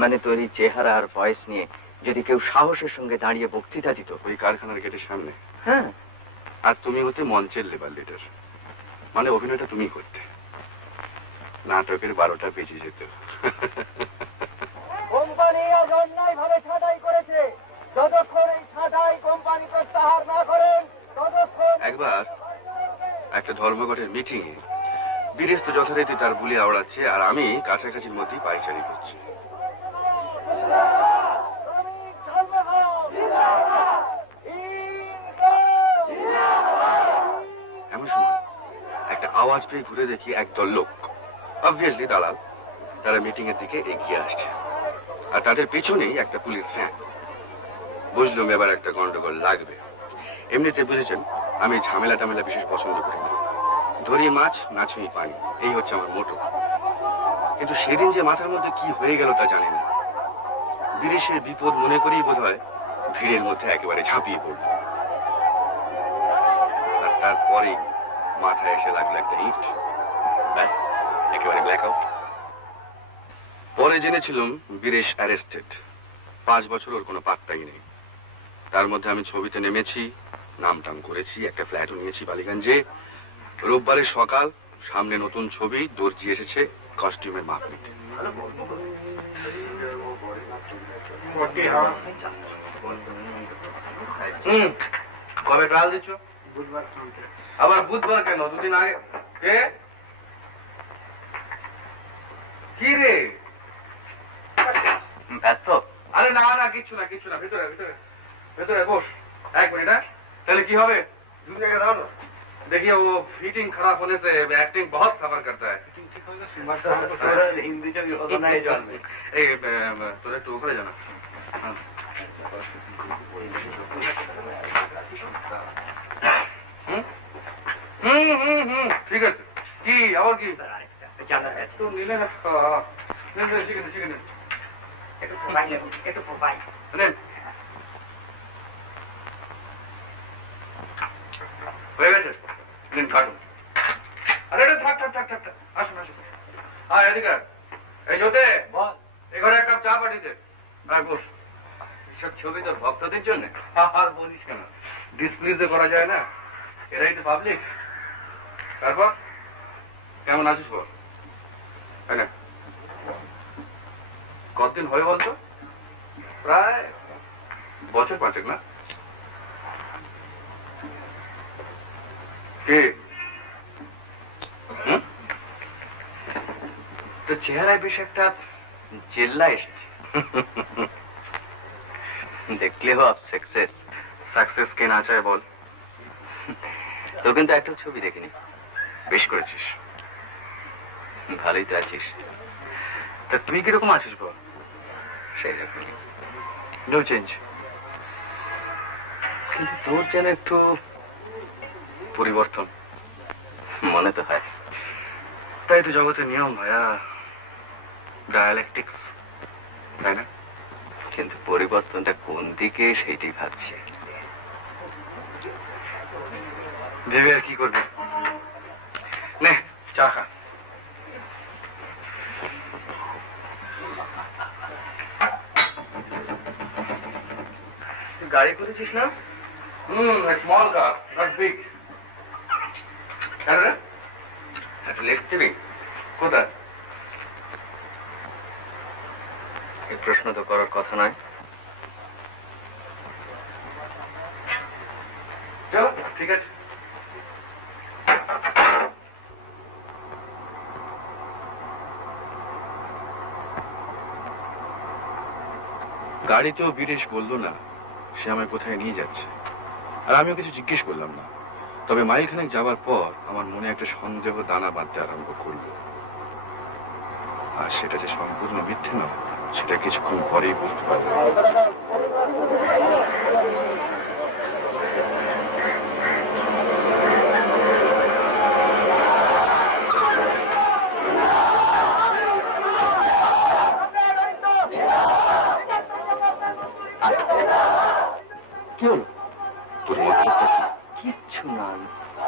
মানে তোর এই চেহারা আর ভয়েস নিয়ে যদি কেউ সাহসের সঙ্গে দাঁড়িয়ে বক্তৃতা দিত। ওই কারখানার গেটের সামনে? হ্যাঁ। আর তুমি হতে মঞ্চের লেবার লিডার, মানে অভিনয়টা তুমি করতে। নাটকের 12টা বেজে যেত। কোম্পানি আজ অন্যায়ভাবে ছাঁটাই করেছে, যতক্ষণ এই ছাঁটাই কোম্পানি প্রত্যাহার না করেন ততক্ষণ। একবার একটা ধর্মঘটের মিটিং এ বীরেশ তো যথারীতি তার বুলি আওড়াচ্ছে, আর আমি কাছাকাছির মধ্যেই পায়চারি করছি। আওয়াজ পেয়ে ঘুরে দেখি একদল লোক, অবভিয়াসলি দালাল, তারা মিটিং এর দিকে এগিয়ে আসছে, আর তাদের পেছনেই একটা পুলিশ ভ্যান। বুঝলুম এবার একটা গন্ডগোল লাগবে। এমনিতে বুঝেছেন আমি ঝামেলা টামেলা বিশেষ পছন্দ করি না, ধরি মাছ না ছুঁই পানি, এই হচ্ছে আমার মোটো। কিন্তু সেদিন যে মাথার মধ্যে কি হয়ে গেল তা জানি না, বিদেশের বিপদ মনে করেই বোধ হয় ভিড়ের মধ্যে একেবারে ঝাঁপিয়ে পড়ল। আর তারপরে মাথায় এসে লাগলো একটা ইট, ব্যাস একেবারে ব্ল্যাক আউট। পরে জেনেছিলাম বীরেশ অ্যারেস্টেড, 5 বছর ওর কোনো পাত্তাই নেই। তার মধ্যে আমি ছবিতে নেমেছি, নামটাম করেছি, একটা ফ্ল্যাটও নিয়েছি বালিগঞ্জে। রোববারের সকাল, সামনে নতুন ছবি, দর্জি এসেছে কস্টিউমের মাপ নিতে। কবে ট্রায়াল দিচ্ছ? বুধবার। আবার বুধবার কেন? দুদিন আগে। কে? কি রে? ব্যস্ত? আরে না না, কিচ্ছু না কিচ্ছু না, ভেতরে ভেতরে ভেতরে বস। 1 মিনিট। তাহলে কি হবে? 2 জায়গায় দাও না। देखिए वो फिटिंग खराब होने से एक्टिंग बहुत सफर करता है। हिंदी भी होता नहीं जानते। তোরা একটু উপরে জানা। ঠিক আছে। কি আবার কি জানা আছে? তো নিলে না, শিখে নে। একটু প্রোভাইড হয়ে গেছে। কাটুন। আরে থাক থাক থাক থাক, আসুন আসুন। হ্যাঁ এদিকে। এই জোতে বল, এই ঘরে 1 কাপ চা পাঠিয়ে দে। হ্যাঁ বস। সব ছবি তোর ভক্তদের জন্য? আর বলিস কেন, ডিসপ্লিজে করা যায় না, এরাই তো পাবলিক। তারপর কেমন আছিস বল? হ্যাঁ না, কতদিন হয়ে বলতো? প্রায় বছর 5 না? তো চেহারায় বেশ একটা জেল্লা এসেছে। দেখলেও সাকসেস। সাকসেস কে না চায় বল? তো কিন্তু একটা ছবি দেখিনি। বেশ করেছিস। ভালোই তো আছিস। তা তুই কিরকম আছিস বল? সেই রকমই। No change. কিন্তু তোর যেন একটু পরিবর্তন মনে তো হয়। তাই তো জগতের নিয়ম ভাইয়া, ডায়ালেকটিক্স, তাই না? কিন্তু পরিবর্তনটা কোন দিকে সেইটাই ভাবছি। ভেবে আর কি করবি? নে চা খা। গাড়ি করেছিস না? Small car, not big. একটা লেফট দিবি? কোথায়? এই প্রশ্ন তো করার কথা নয়। চলো ঠিক আছে। গাড়িতেও বীরেশ বললো না সে আমায় কোথায় নিয়ে যাচ্ছে, আর আমিও কিছু জিজ্ঞেস করলাম না। তবে মাইলখানেক যাওয়ার পর আমার মনে একটা সন্দেহ দানা বাঁধতে আরম্ভ করলো, আর সেটা যে সম্পূর্ণ মিথ্যে নয় সেটা কিছুক্ষণ পরেই বুঝতে পারবো। কি হলো? তোর মধ্যস্থ কিচ্ছু না,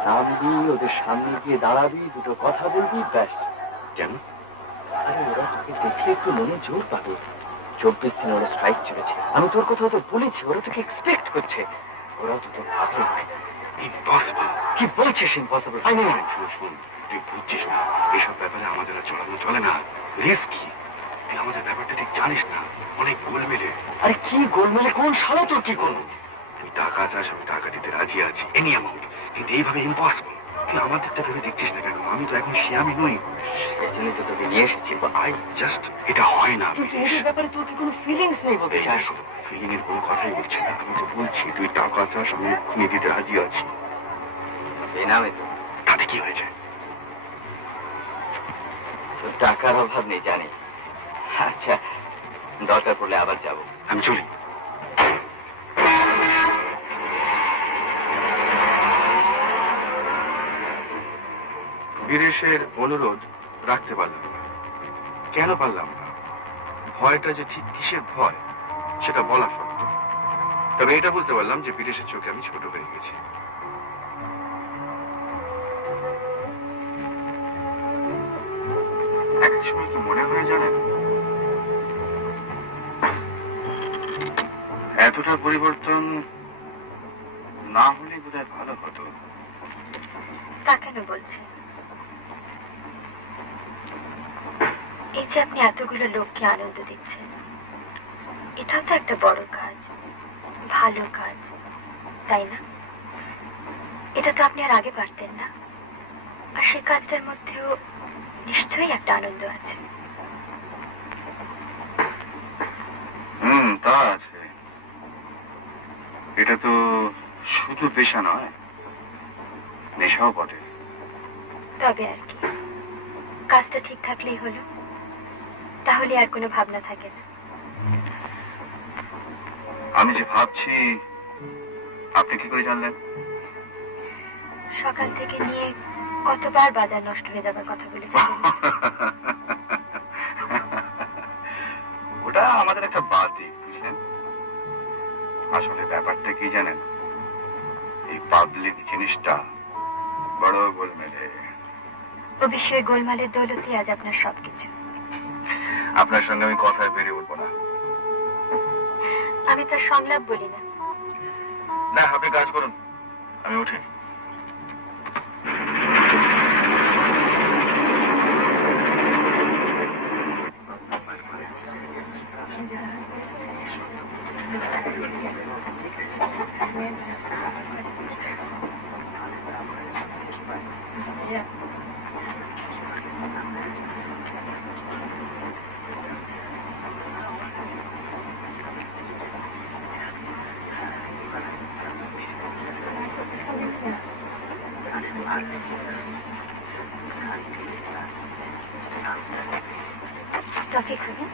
নামবি, ওদের সামনে গিয়ে দাঁড়াবি, দুটো কথা বলবি, ব্যাস। কেন? আরে ওরা তোকে দেখে একটু মনে জোর পাবে। 24 দিনে ওরা স্ট্রাইক চলেছে, আমি তোর কথা তো বলেছি, ওরা তোকে এক্সপেক্ট করছে। ওরা তো তোর ভাবে ইম্পসিবল। কি বলছিস ইম্পসিবল? শোন, তুই বুঝছিস না, এসব ব্যাপারে আমাদের আর চলানো চলে না, রিস্কি। তুই আমাদের ব্যাপারটা ঠিক জানিস না, অনেক গোলমেলে। আরে কি গোলমেলে? কোন শালা তোর কি করবো? তুই টাকা চাস, আমি টাকা দিতে রাজি আছি, এনি অ্যামাউন্ট, কিন্তু এইভাবে ইম্পসিবল। তুই আমাদেরটা ভেবে দেখছিস না কেন? আমি তো এখন শিয়ামি নই। সেই জন্যই তো তোকে নিয়ে এসেছি। আই জাস্ট, এটা হয় না। কিন্তু এদের ব্যাপারে তোর কি কোনো ফিলিংস নেই বলতে চাস? ফিলিং এর কোনো কথাই বলছি না, আমি তো বলছি তুই টাকা চাস, আমি এক্ষুনি দিতে রাজি আছি। বেনামে তো। তাতে কি হয়েছে? টাকার অভাব নেই জানি। আচ্ছা, দরকার পড়লে আবার যাব। আমি চলি। বীরেশের অনুরোধ রাখতে পারলাম না। কেন পারলাম না? ভয়টা যে ঠিক কিসের ভয় সেটা বলা শক্ত। তবে এটা বুঝতে পারলাম যে বীরেশের চোখে আমি ছোট হয়ে গেছি। এক সময় কি মনে হয় জানেন, এতটা পরিবর্তন না হলে বোধহয় ভালো হতো। তা কেন বলছেন? এই যে আপনি এতগুলো লোককে আনন্দ দিচ্ছেন, এটাও তো একটা বড় কাজ, ভালো কাজ, তাই না? এটা তো আপনি আর আগে পারতেন না। আর সেই কাজটার মধ্যেও নিশ্চয়ই একটা আনন্দ আছে। তা আছে। এটা তো শুধু পেশা নয়, নেশাও বটে। তবে আর কি, কাজটা ঠিক থাকলেই হলো, তাহলে আর কোনো ভাবনা থাকে না। আমি যে ভাবছি আপনি কি করে জানলেন? সকাল থেকে নিয়ে কতবার বাজার নষ্ট হয়ে যাবার কথা বলেছেন। ওটা আমাদের একটা বাতি, বুঝলেন? আসলে ব্যাপারটা কি জানেন, এই পাবলিক জিনিসটা বড় গোলমেলে। ও বিষয়ে গোলমালের দৌলতই আজ আপনার সবকিছু। আপনার সঙ্গে আমি কথায় বেরিয়ে উঠবো না। আমি তার সংলাপ বলি না। না, আপনি কাজ করুন, আমি উঠি। টফি খাবেন?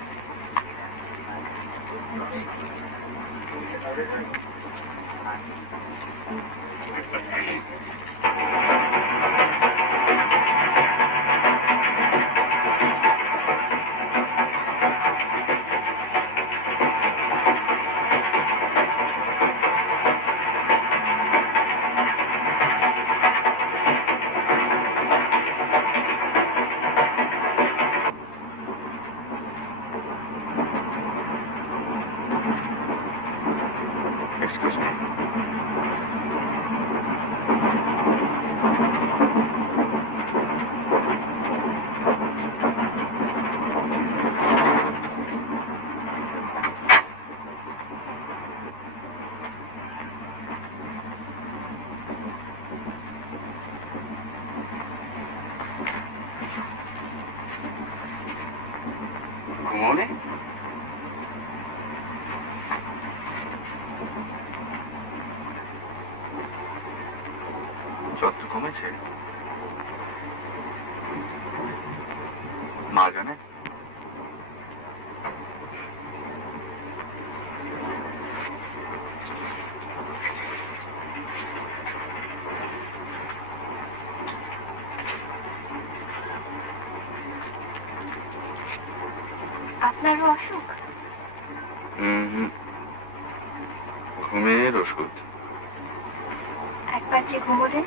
Excuse me. ঘুমোনে? যত কমেছে মা জানে? আপনারও অসুখ? ঘুমের ওষুধ। একবার যে ঘুমোলেন,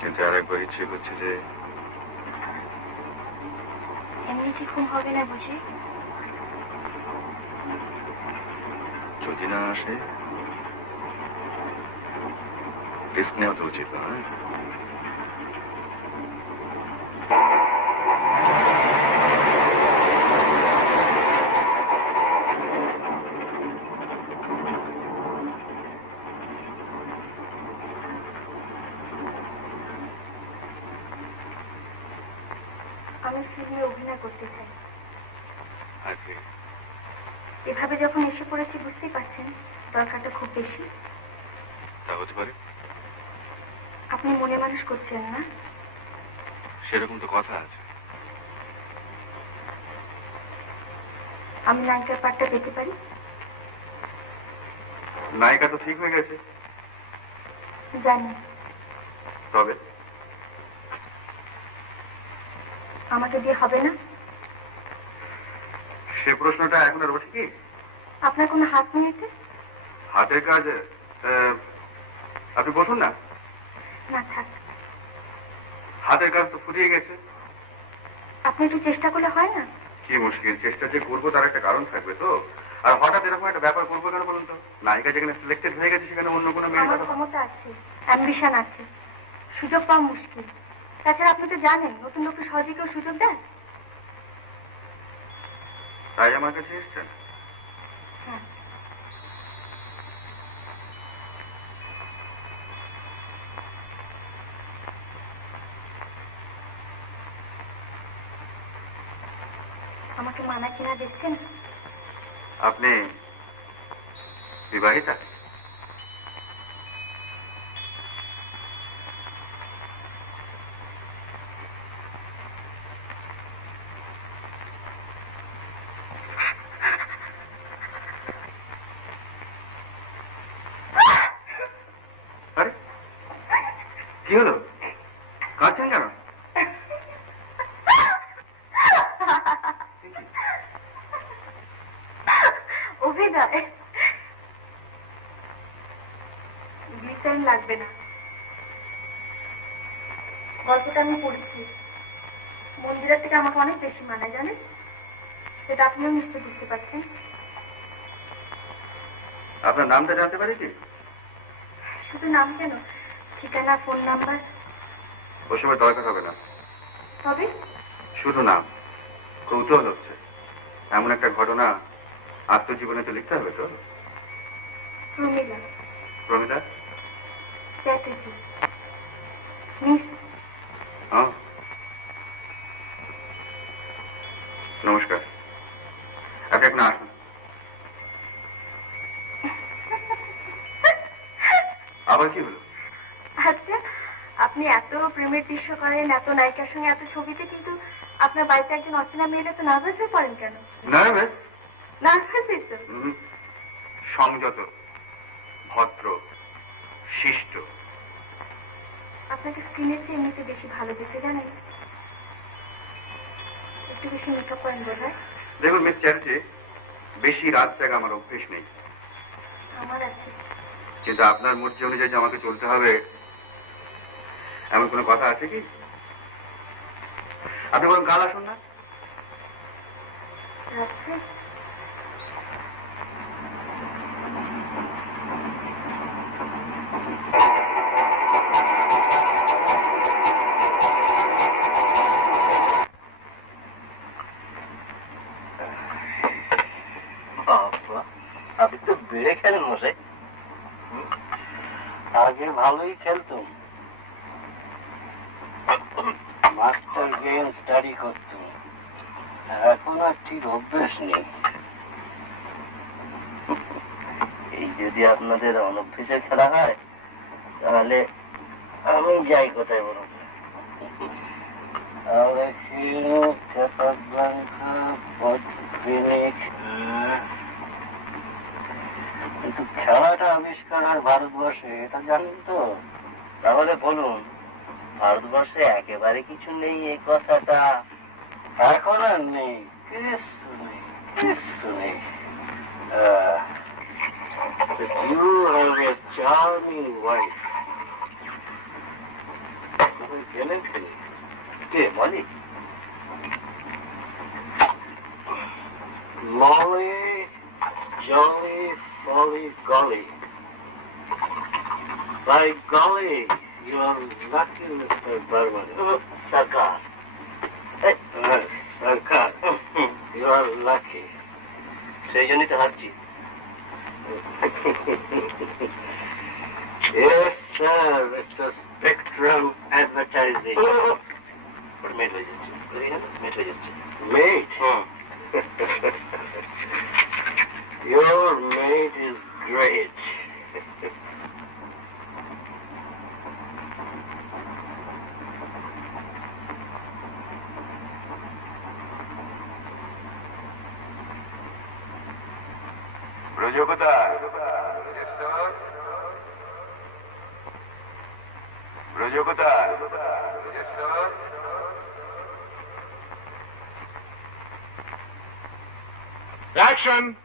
কিন্তু আরেকবার ইচ্ছে করছে যে এমনিতে ঘুম হবে না বুঝি? যদি না আসে রিস্ক নেওয়া তো উচিত নয়। আমি ফিল্মে অভিনয় করতে চাই। আগে এভাবে যখন এসে পড়েছি বুঝতেই পারছেন দরকারটা খুব বেশি। তা হতে পারে। আপনি মনে মানুষ করছেন না? সেরকম তো কথা আছে। আমি নায়িকার পাঠটা পেতে পারি? নায়িকা তো ঠিক হয়ে গেছে। জানি। তবে আমাকে দিয়ে হবে না? সে প্রশ্নটা এখন আর ওঠে কি? আপনার কোনো হাত নেই এতে? হাতের কাজ? আপনি বসুন না। না থাক। হাতের কাজ তো ফুরিয়ে গেছে। আপনি একটু চেষ্টা করলে হয় না? কি মুশকিল, চেষ্টা যে করবো তার একটা কারণ থাকবে তো। আর হঠাৎ এরকম একটা ব্যাপার করবো কেন বলুন তো? নায়িকা যেখানে সিলেক্টেড হয়ে গেছে সেখানে অন্য কোনো মেয়ের আমার কথা। ক্ষমতা আছে, অ্যাম্বিশন আছে, সুযোগ পাওয়া মুশকিল। তাছাড়া আপনি তো জানেন নতুন লোককে সহজে কেউ সুযোগ দেয়? তাই আমার কাছে এসছেন? হ্যাঁ। আমাকে মানা কিনা দেখছেন? আপনি বিবাহিতা? আরে কি হলো, কাঁদছেন কেন? অভিনয় গ্লিসারিন লাগবে না। গল্পটা আমি পড়েছি, মন্দিরের থেকে আমাকে অনেক বেশি মানায় জানেন, সেটা আপনিও নিশ্চয় বুঝতে পারছেন। আপনার নামটা জানতে পারি কি? শুধু নাম কেন, ঠিকানা, ফোন নাম্বার? ওই সময় দরকার হবে না। তবে শুধু নাম। কৌতূহল হচ্ছে, এমন একটা ঘটনা আত্মজীবনে তো লিখতে হবে তো। প্রমীলা। প্রমিতা চ্যাটার্জি। মিস। নমস্কার, আপনি এখন আসুন। আবার কি হলো? আচ্ছা, আপনি এত প্রেমের দৃশ্য করেন, এত নায়িকার সঙ্গে এত ছবিতে, কিন্তু আপনার বাড়িতে একজন অচেনা মেয়েরা তো নার্ভাস হয়ে পড়েন কেন? নার্ভাস? নার্ভাসই তো। সংযত, ভদ্র, শিষ্ট। আপনাকে স্ক্রিনের চেয়ে এমনিতে বেশি ভালো দেখতে জানেন, একটু বেশি মেকআপ করেন বোধ হয়। দেখুন মিস চ্যাটার্জি, বেশি রাত জায়গা আমার অভ্যেস নেই। আমার আছে। কিন্তু আপনার মর্জি অনুযায়ী যে আমাকে চলতে হবে এমন কোনো কথা আছে কি? আপনি বরং কাল আসুন না। আছে। আপনি তো বেড়ে খেলেন মশাই। আগে ভালোই খেলতাম, মাস্টার গেম স্টাডি করতাম, এখন আর ঠিক অভ্যেস নেই। এই যদি আপনাদের অনভ্যেসের খেলা হয় তাহলে আমি যাই কোথায় বলুন। কিন্তু খেলাটা আবিষ্কার হয় ভারতবর্ষে, এটা জানেন তো? তাহলে বলুন, ভারতবর্ষে একেবারে কিছু নেই এই কথাটা এখন আর নেই? কিছু নেই, কিছু নেই। You have a charming wife. গেলেন কে? Moli? Molly, Jolly, Folly, Golly. By golly, you are lucky, Mr. Burman. Sarkar. Sarkar, you are lucky. সেই জন্যই তো হারছি। Yes, sir, Mr. Spectrum Advertising. Mate হয়ে যাচ্ছে, mate হয়ে যাচ্ছে। Mate? Your mate is great. Action!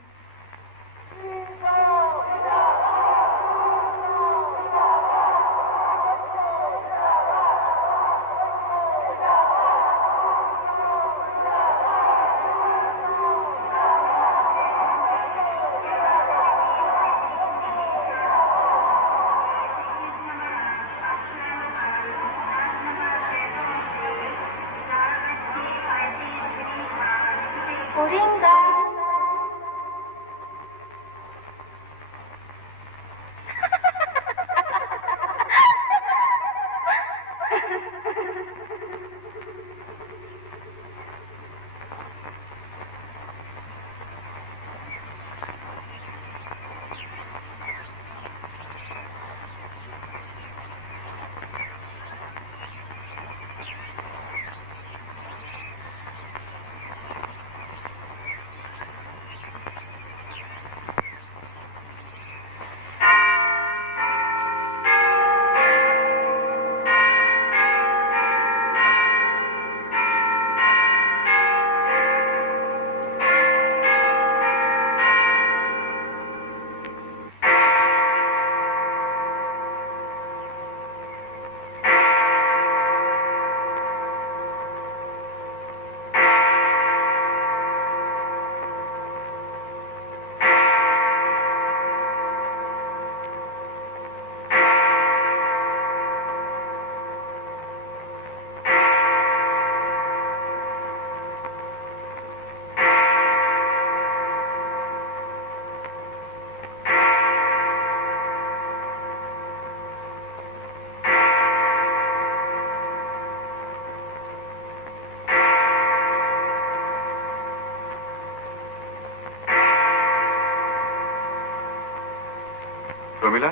Promila?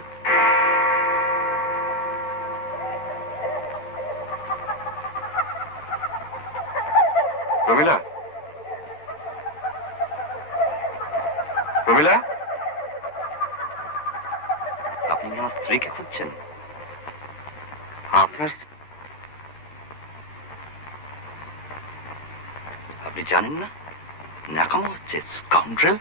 Promila? Promila? আপনি কি আমার স্ত্রীকে খুঁজছেন? আপনার আপনি জানেন না ন্যাকামো হচ্ছে স্কাউন্ড্রেল।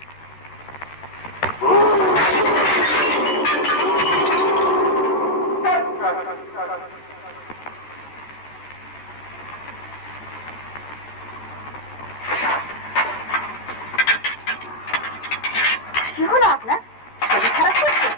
কি হলো আপনার? শরীর খারাপ করছে?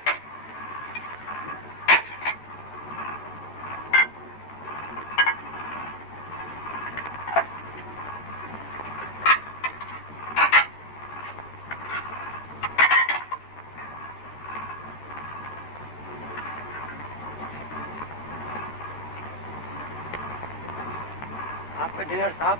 आपका डिनर साहब।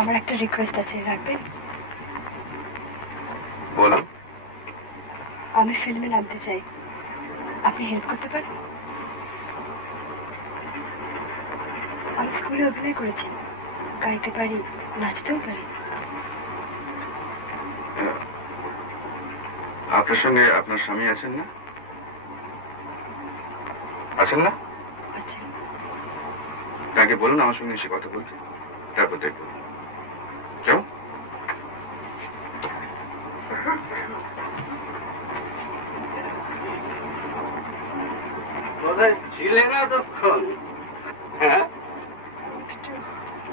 আমার একটা রিকোয়েস্ট আছে, রাখবেন? বলো। আমি ফিল্মে নামতে চাই, আপনি হেল্প করতে পারেন? আমি স্কুলে অভিনয় করেছি, গাইতে পারি, নাচতেও পারি। আপনার সঙ্গে আপনার স্বামী আছেন না? আছেন না? আচ্ছা, তাকে বলুন আমার সঙ্গে এসে কথা বলতে, তারপর দেখব। যাও। কোথায় ছিলে না তখন? হ্যাঁ,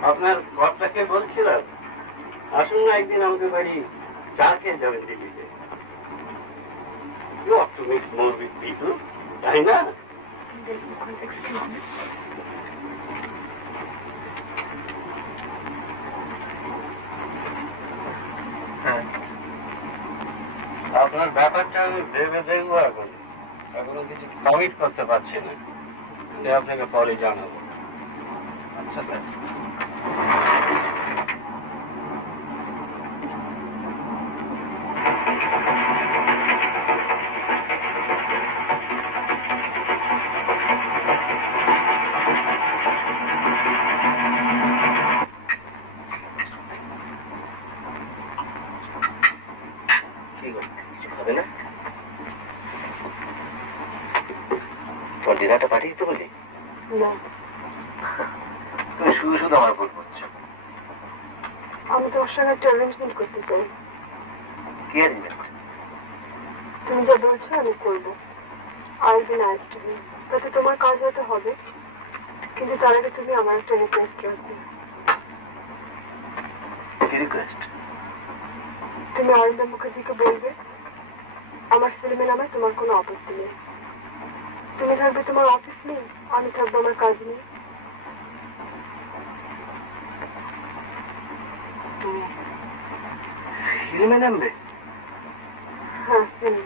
আপনার কর্তাকে বলছিলাম আসুন না একদিন আমাদের বাড়ি চা খেয়ে যাবেন দিল্লিতে। You ought to mix more with people, তাই না? আপনার ব্যাপারটা আমি ভেবে দেখবো, এখনো কিছু কমিট করতে পারছি না। জানলে আপনাকে পরে জানাবো। আচ্ছা স্যার। খাবে না? তোর ডিনারটা পাঠিয়ে দিতে বললি? তুমি শুধু শুধু আমার ভুল করছো। আমি তোমার সঙ্গে একটা অ্যারেঞ্জমেন্ট করতে চাই। কি অ্যারেঞ্জমেন্ট? তুমি যা বলছো আমি করবো। I'll be nice to you. তাতে তোমার কাজ হয়তো হবে, কিন্তু তার আগে তুমি আমার একটা রিকোয়েস্ট রাখবে। কি রিকোয়েস্ট? তুমি অরিন্দম মুখার্জিকে বলবে আমার ফিল্মে নামে তোমার কোনো আপত্তি নেই। তুমি থাকবে তোমার অফিস নেই, আমি থাকবো আমার কাজ নেই। ফিল্মে নামবে? হ্যাঁ, ফিল্ম।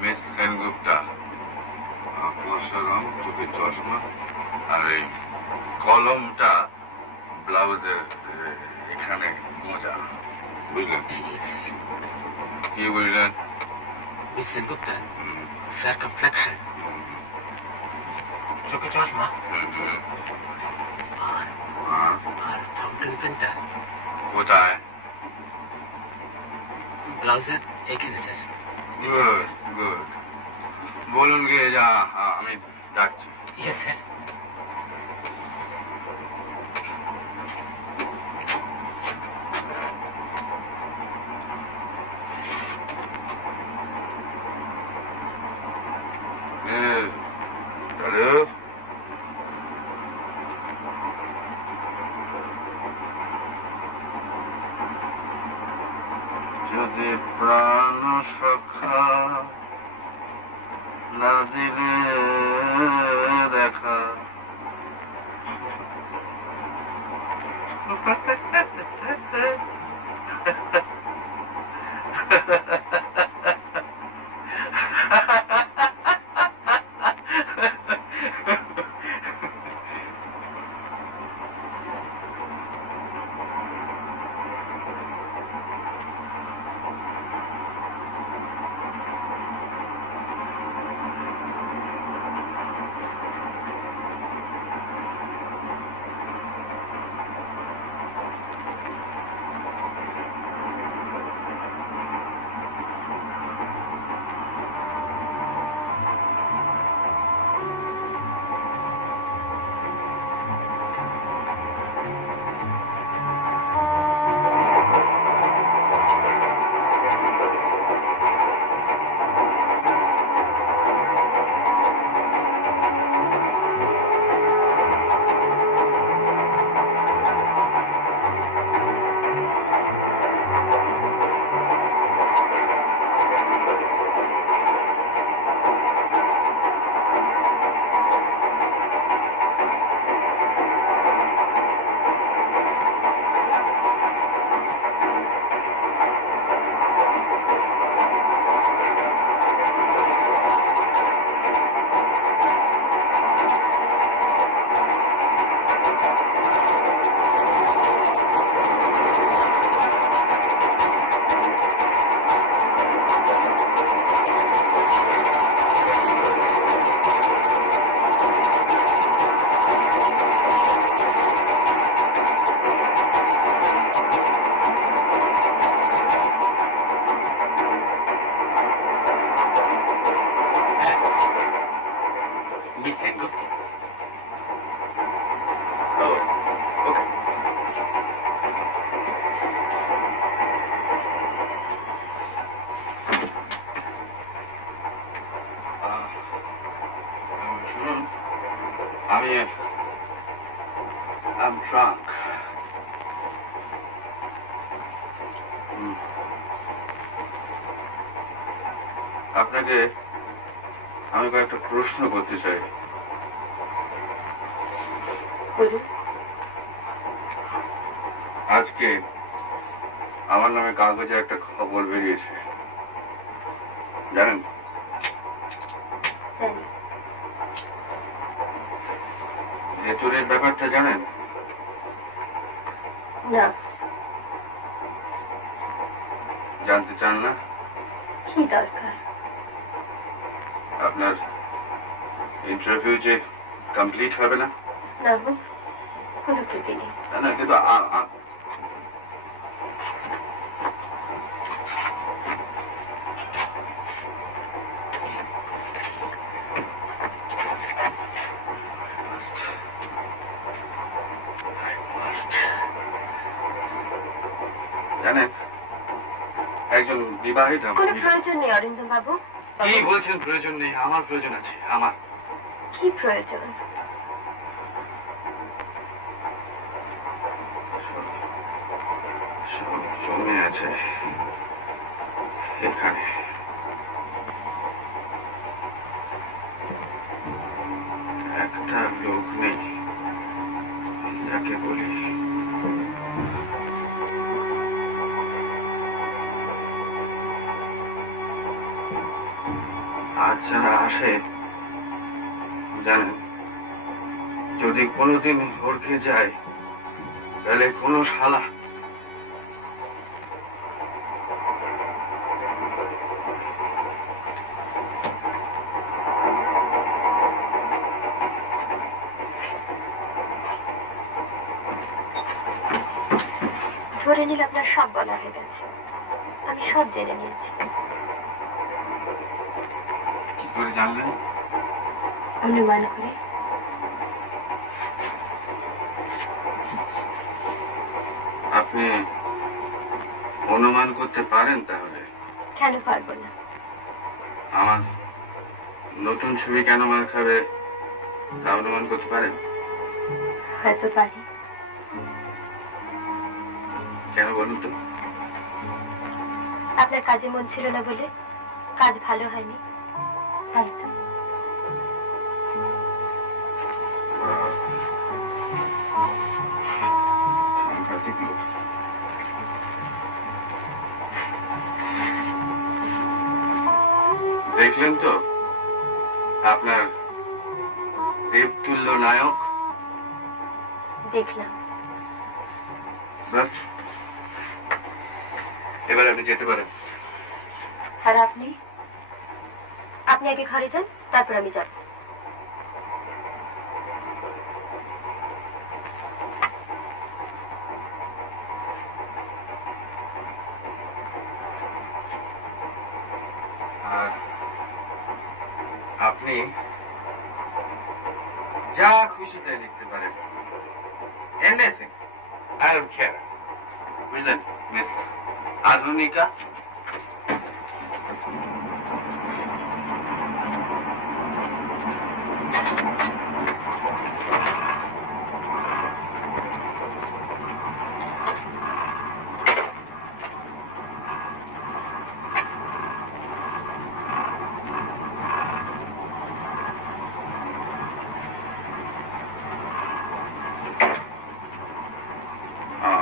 মিস সেনগুপ্তা, ফর্সা রং, চোখে চশমা, আর এই কলমটা ব্লাউজের এখানে মোজা, বুঝলেন? কি বুঝলেন? মিস সেনগুপ্তা, ফেয়ার কমপ্লেকশন, চোখে চশমা, আর ফাউন্টেন পেনটা কোথায়? ব্লাউজের এখানে স্যার। গুড গুড, বলুন গিয়ে যা, আমি ডাকছি। Yes sir. হ্যালো, যদি প্রাণ সখা না দিলে দেখা, মিস সেনগুপ্ত। ওকে। শুনুন, I'm drunk. আপনাকে আমি কয়েকটা প্রশ্ন করতে চাই। আজকে আমার নামে কাগজে একটা খবর বেরিয়েছে, জানেন? এই চুরির ব্যাপারটা জানেন? না। জানতে চান না? কি দরকার? আপনার ইন্টারভিউ যে কমপ্লিট হবে না? না হোক, কোনো ত্রুটি নেই। না, কিন্তু জানেন, একজন বিবাহিত কোনো প্রয়োজন নেই অরিন্দম বাবু। কি বলছেন প্রয়োজন নেই? আমার প্রয়োজন আছে। আমার কি প্রয়োজন? সব জমে আছে এখানে। একটা লোক নেই যাকে বলি আজ যারা আসে, জানেন, যদি কোনোদিন ভরকে যায় তাহলে কোনো শালা ধরে নিলে আপনার সব বলা হয়ে গেছে। আমি সব জেনে নিয়েছি। কি করে জানলেন? অনুমান করে। আপনি অনুমান করতে পারেন? তাহলে কেন পারবো না? আমার নতুন ছবি কেন মার খাবে তা অনুমান করতে পারেন? হয়তো পারি। কেন বলুন তো? আপনার কাজে মন ছিল না বলে, কাজ ভালো হয়নি, তাই তো। সাংঘাতিক লোক। দেখলেন তো আপনার দেবতুল্য নায়ক? দেখলাম। বাস, এবার আপনি যেতে পারেন। আর আপনি আগে ঘরে যান, তারপর আমি যাব। আর আপনি যা খুশি তাই লিখতে পারেন। Anything, I don't care. বুঝলেন মিস আধুনিকা?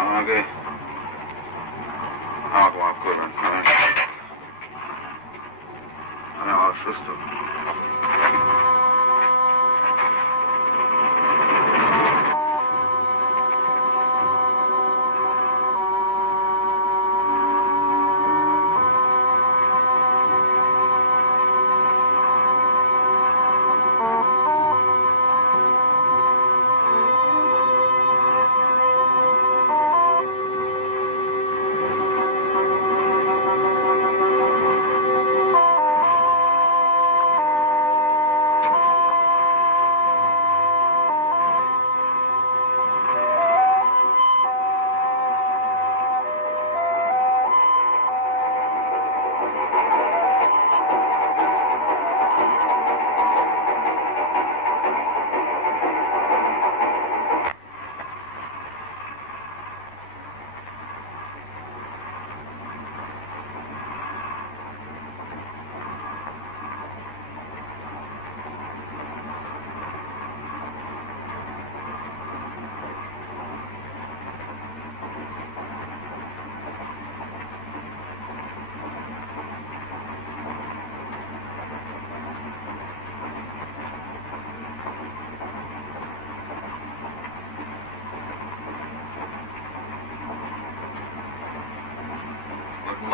আমাকে মাফ করবেন।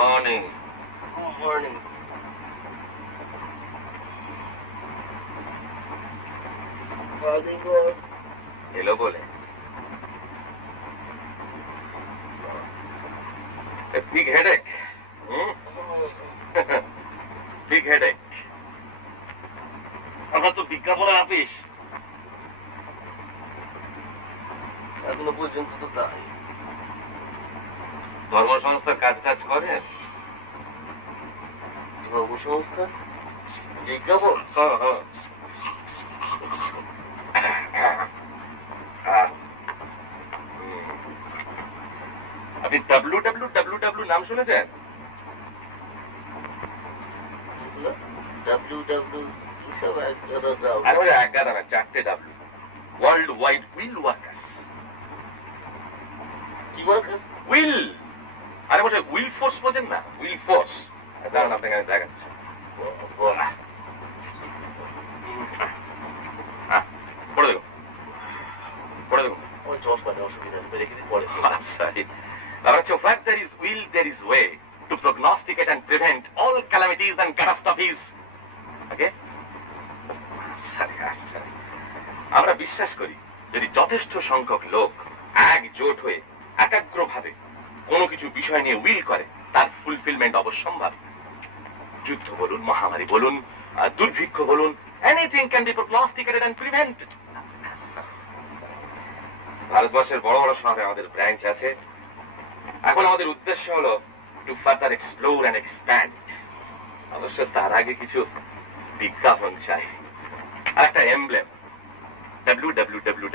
মর্নিং। মর্নিং। এলো বলে big headache. Big headache. আমরা তো বিজ্ঞাপনের আপিস। এখনো পর্যন্ত তো তাই। ধর্মসংস্থার কাজ কাজ করেন? ধর্মসংস্থা বিজ্ঞাপন? আপনি www নাম শুনেছেন? চারটে W. World wide will workers. কি ওয়ার্কার্স? উইল। আরে বসে উইল ফোর্স বোঝেন না? Will force. দাঁড়ান আপনাকে আমি দেখাচ্ছি। পড়ে দেখো, পড়ে দেখো। I'm sorry. So where there is will, there is way to prognosticate and prevent all calamities and catastrophes. Okay? I'm sorry. আমরা বিশ্বাস করি যদি যথেষ্ট সংখ্যক লোক একজোট হয়ে একাগ্রভাবে কোনো কিছু বিষয় নিয়ে উইল করে তার ফুলফিলমেন্ট অবশ্যম্ভাবী। যুদ্ধ বলুন, মহামারী বলুন, দুর্ভিক্ষ বলুন, anything can be prognosticated and prevented. ভারতবর্ষের বড় বড় শহরে আমাদের ব্রাঞ্চ আছে। এখন আমাদের উদ্দেশ্য হলো two further explore and expand. অবশ্য তার আগে কিছু বিজ্ঞাপন চাই আর একটা এমব্লেম www।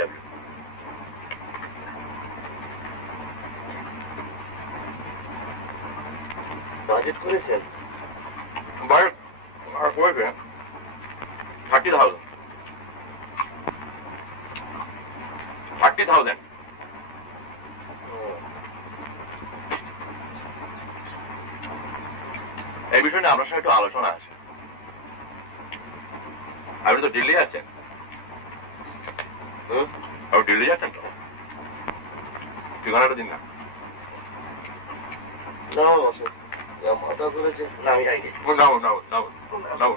বাজেট করেছেন? বাট 30,000। 30,000। এই বিষয়ে আপনার সাথে একটু আলোচনা আছে। আপনি তো দিল্লি আছেন। আপনি দিল্লি যাচ্ছেন তো? ঠিকানাটা দিন না। মাথা করেছে না, আমি যাইনি। নাও।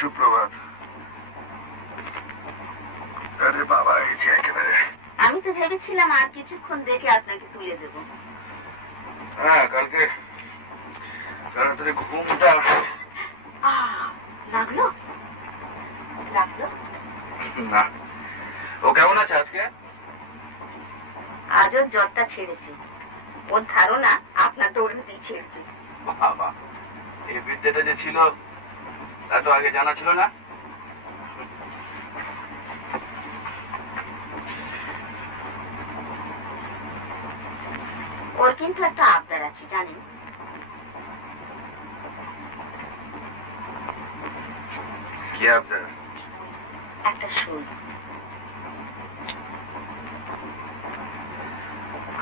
সুপ্রভাত। আরে বাবা, এই যে একেবারে। আমি তো ভেবেছিলাম আর কিছুক্ষণ দেখে আপনাকে তুলে দেব। হ্যাঁ, কালকে তাড়াতাড়ি ঘুমটা লাগলো? না। ও কেমন আছে আজকে? আজও জ্বরটা ছেড়েছে। ওর ধারণা আপনার দৌড়াতেই ছেড়েছে। বাবা, এই বিদ্যাটা যে ছিল তা তো আগে জানা ছিল না। ওর কিন্তু একটা আবদার আছে জানেন? কি আবদার? একটা সুই।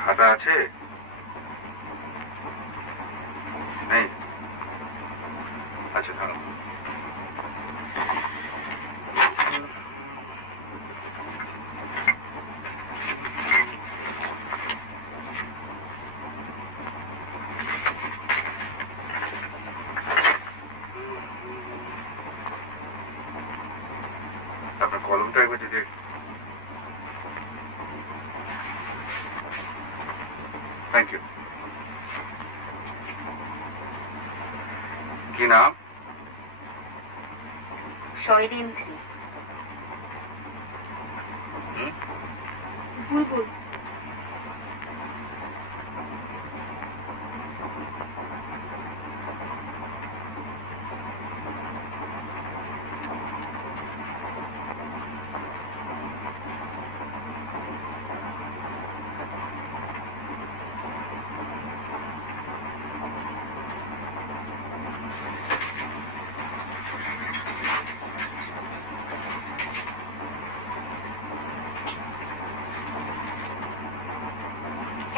খাতা আছে? নেই? আচ্ছা, দাঁড়াও। আপনার কলমটা একবার যদি। Thank you. কি নাম? শৈলেন্দ্রী। বুলবুল।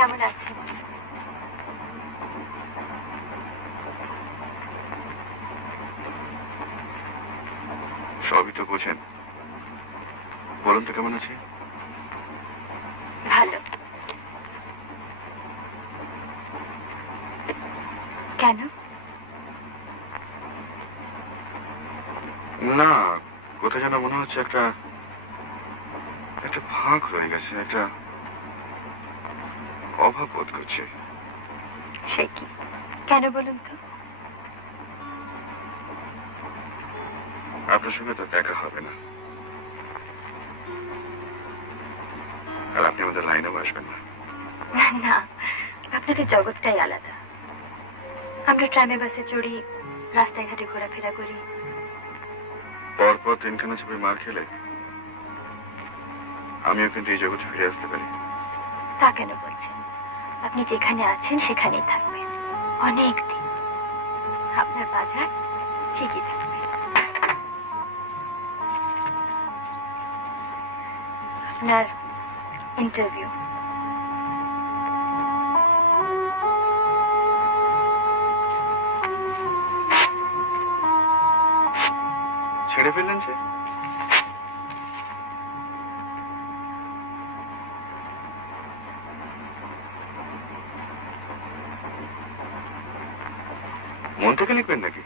কেমন আছেন? সবই তো বোঝেন, বলুন তো কেমন আছি? ভালো। কেন? না, কোথায় যেন মনে হচ্ছে একটা ফাঁক রয়ে গেছে, একটা অভাব বোধ করছে। সে কি? কেন বলুন তো? আপনার সঙ্গে তো দেখা হবে না, আর আপনি আমাদের লাইনেও আসবেন না। না, আপনাদের জগৎটাই আলাদা। আমরা ট্রামে বাসে চড়ি, রাস্তায় ঘাটে ঘোরাফেরা করি। পরপর 3খানা ছবি মার খেলে আমিও কিন্তু এই জগতে ফিরে আসতে পারি। তা কেন বলছেন? আপনি যেখানে আছেন সেখানেই থাকবেন অনেক দিন। আপনার বাজার ঠিকই থাকবে। আপনার ইন্টারভিউ। ছেড়ে ফেললেন সে? মন থেকে লিখবেন নাকি?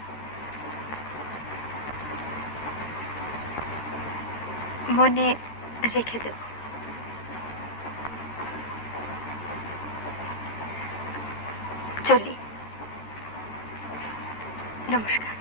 মনে রেখে দেব। চলি। নমস্কার।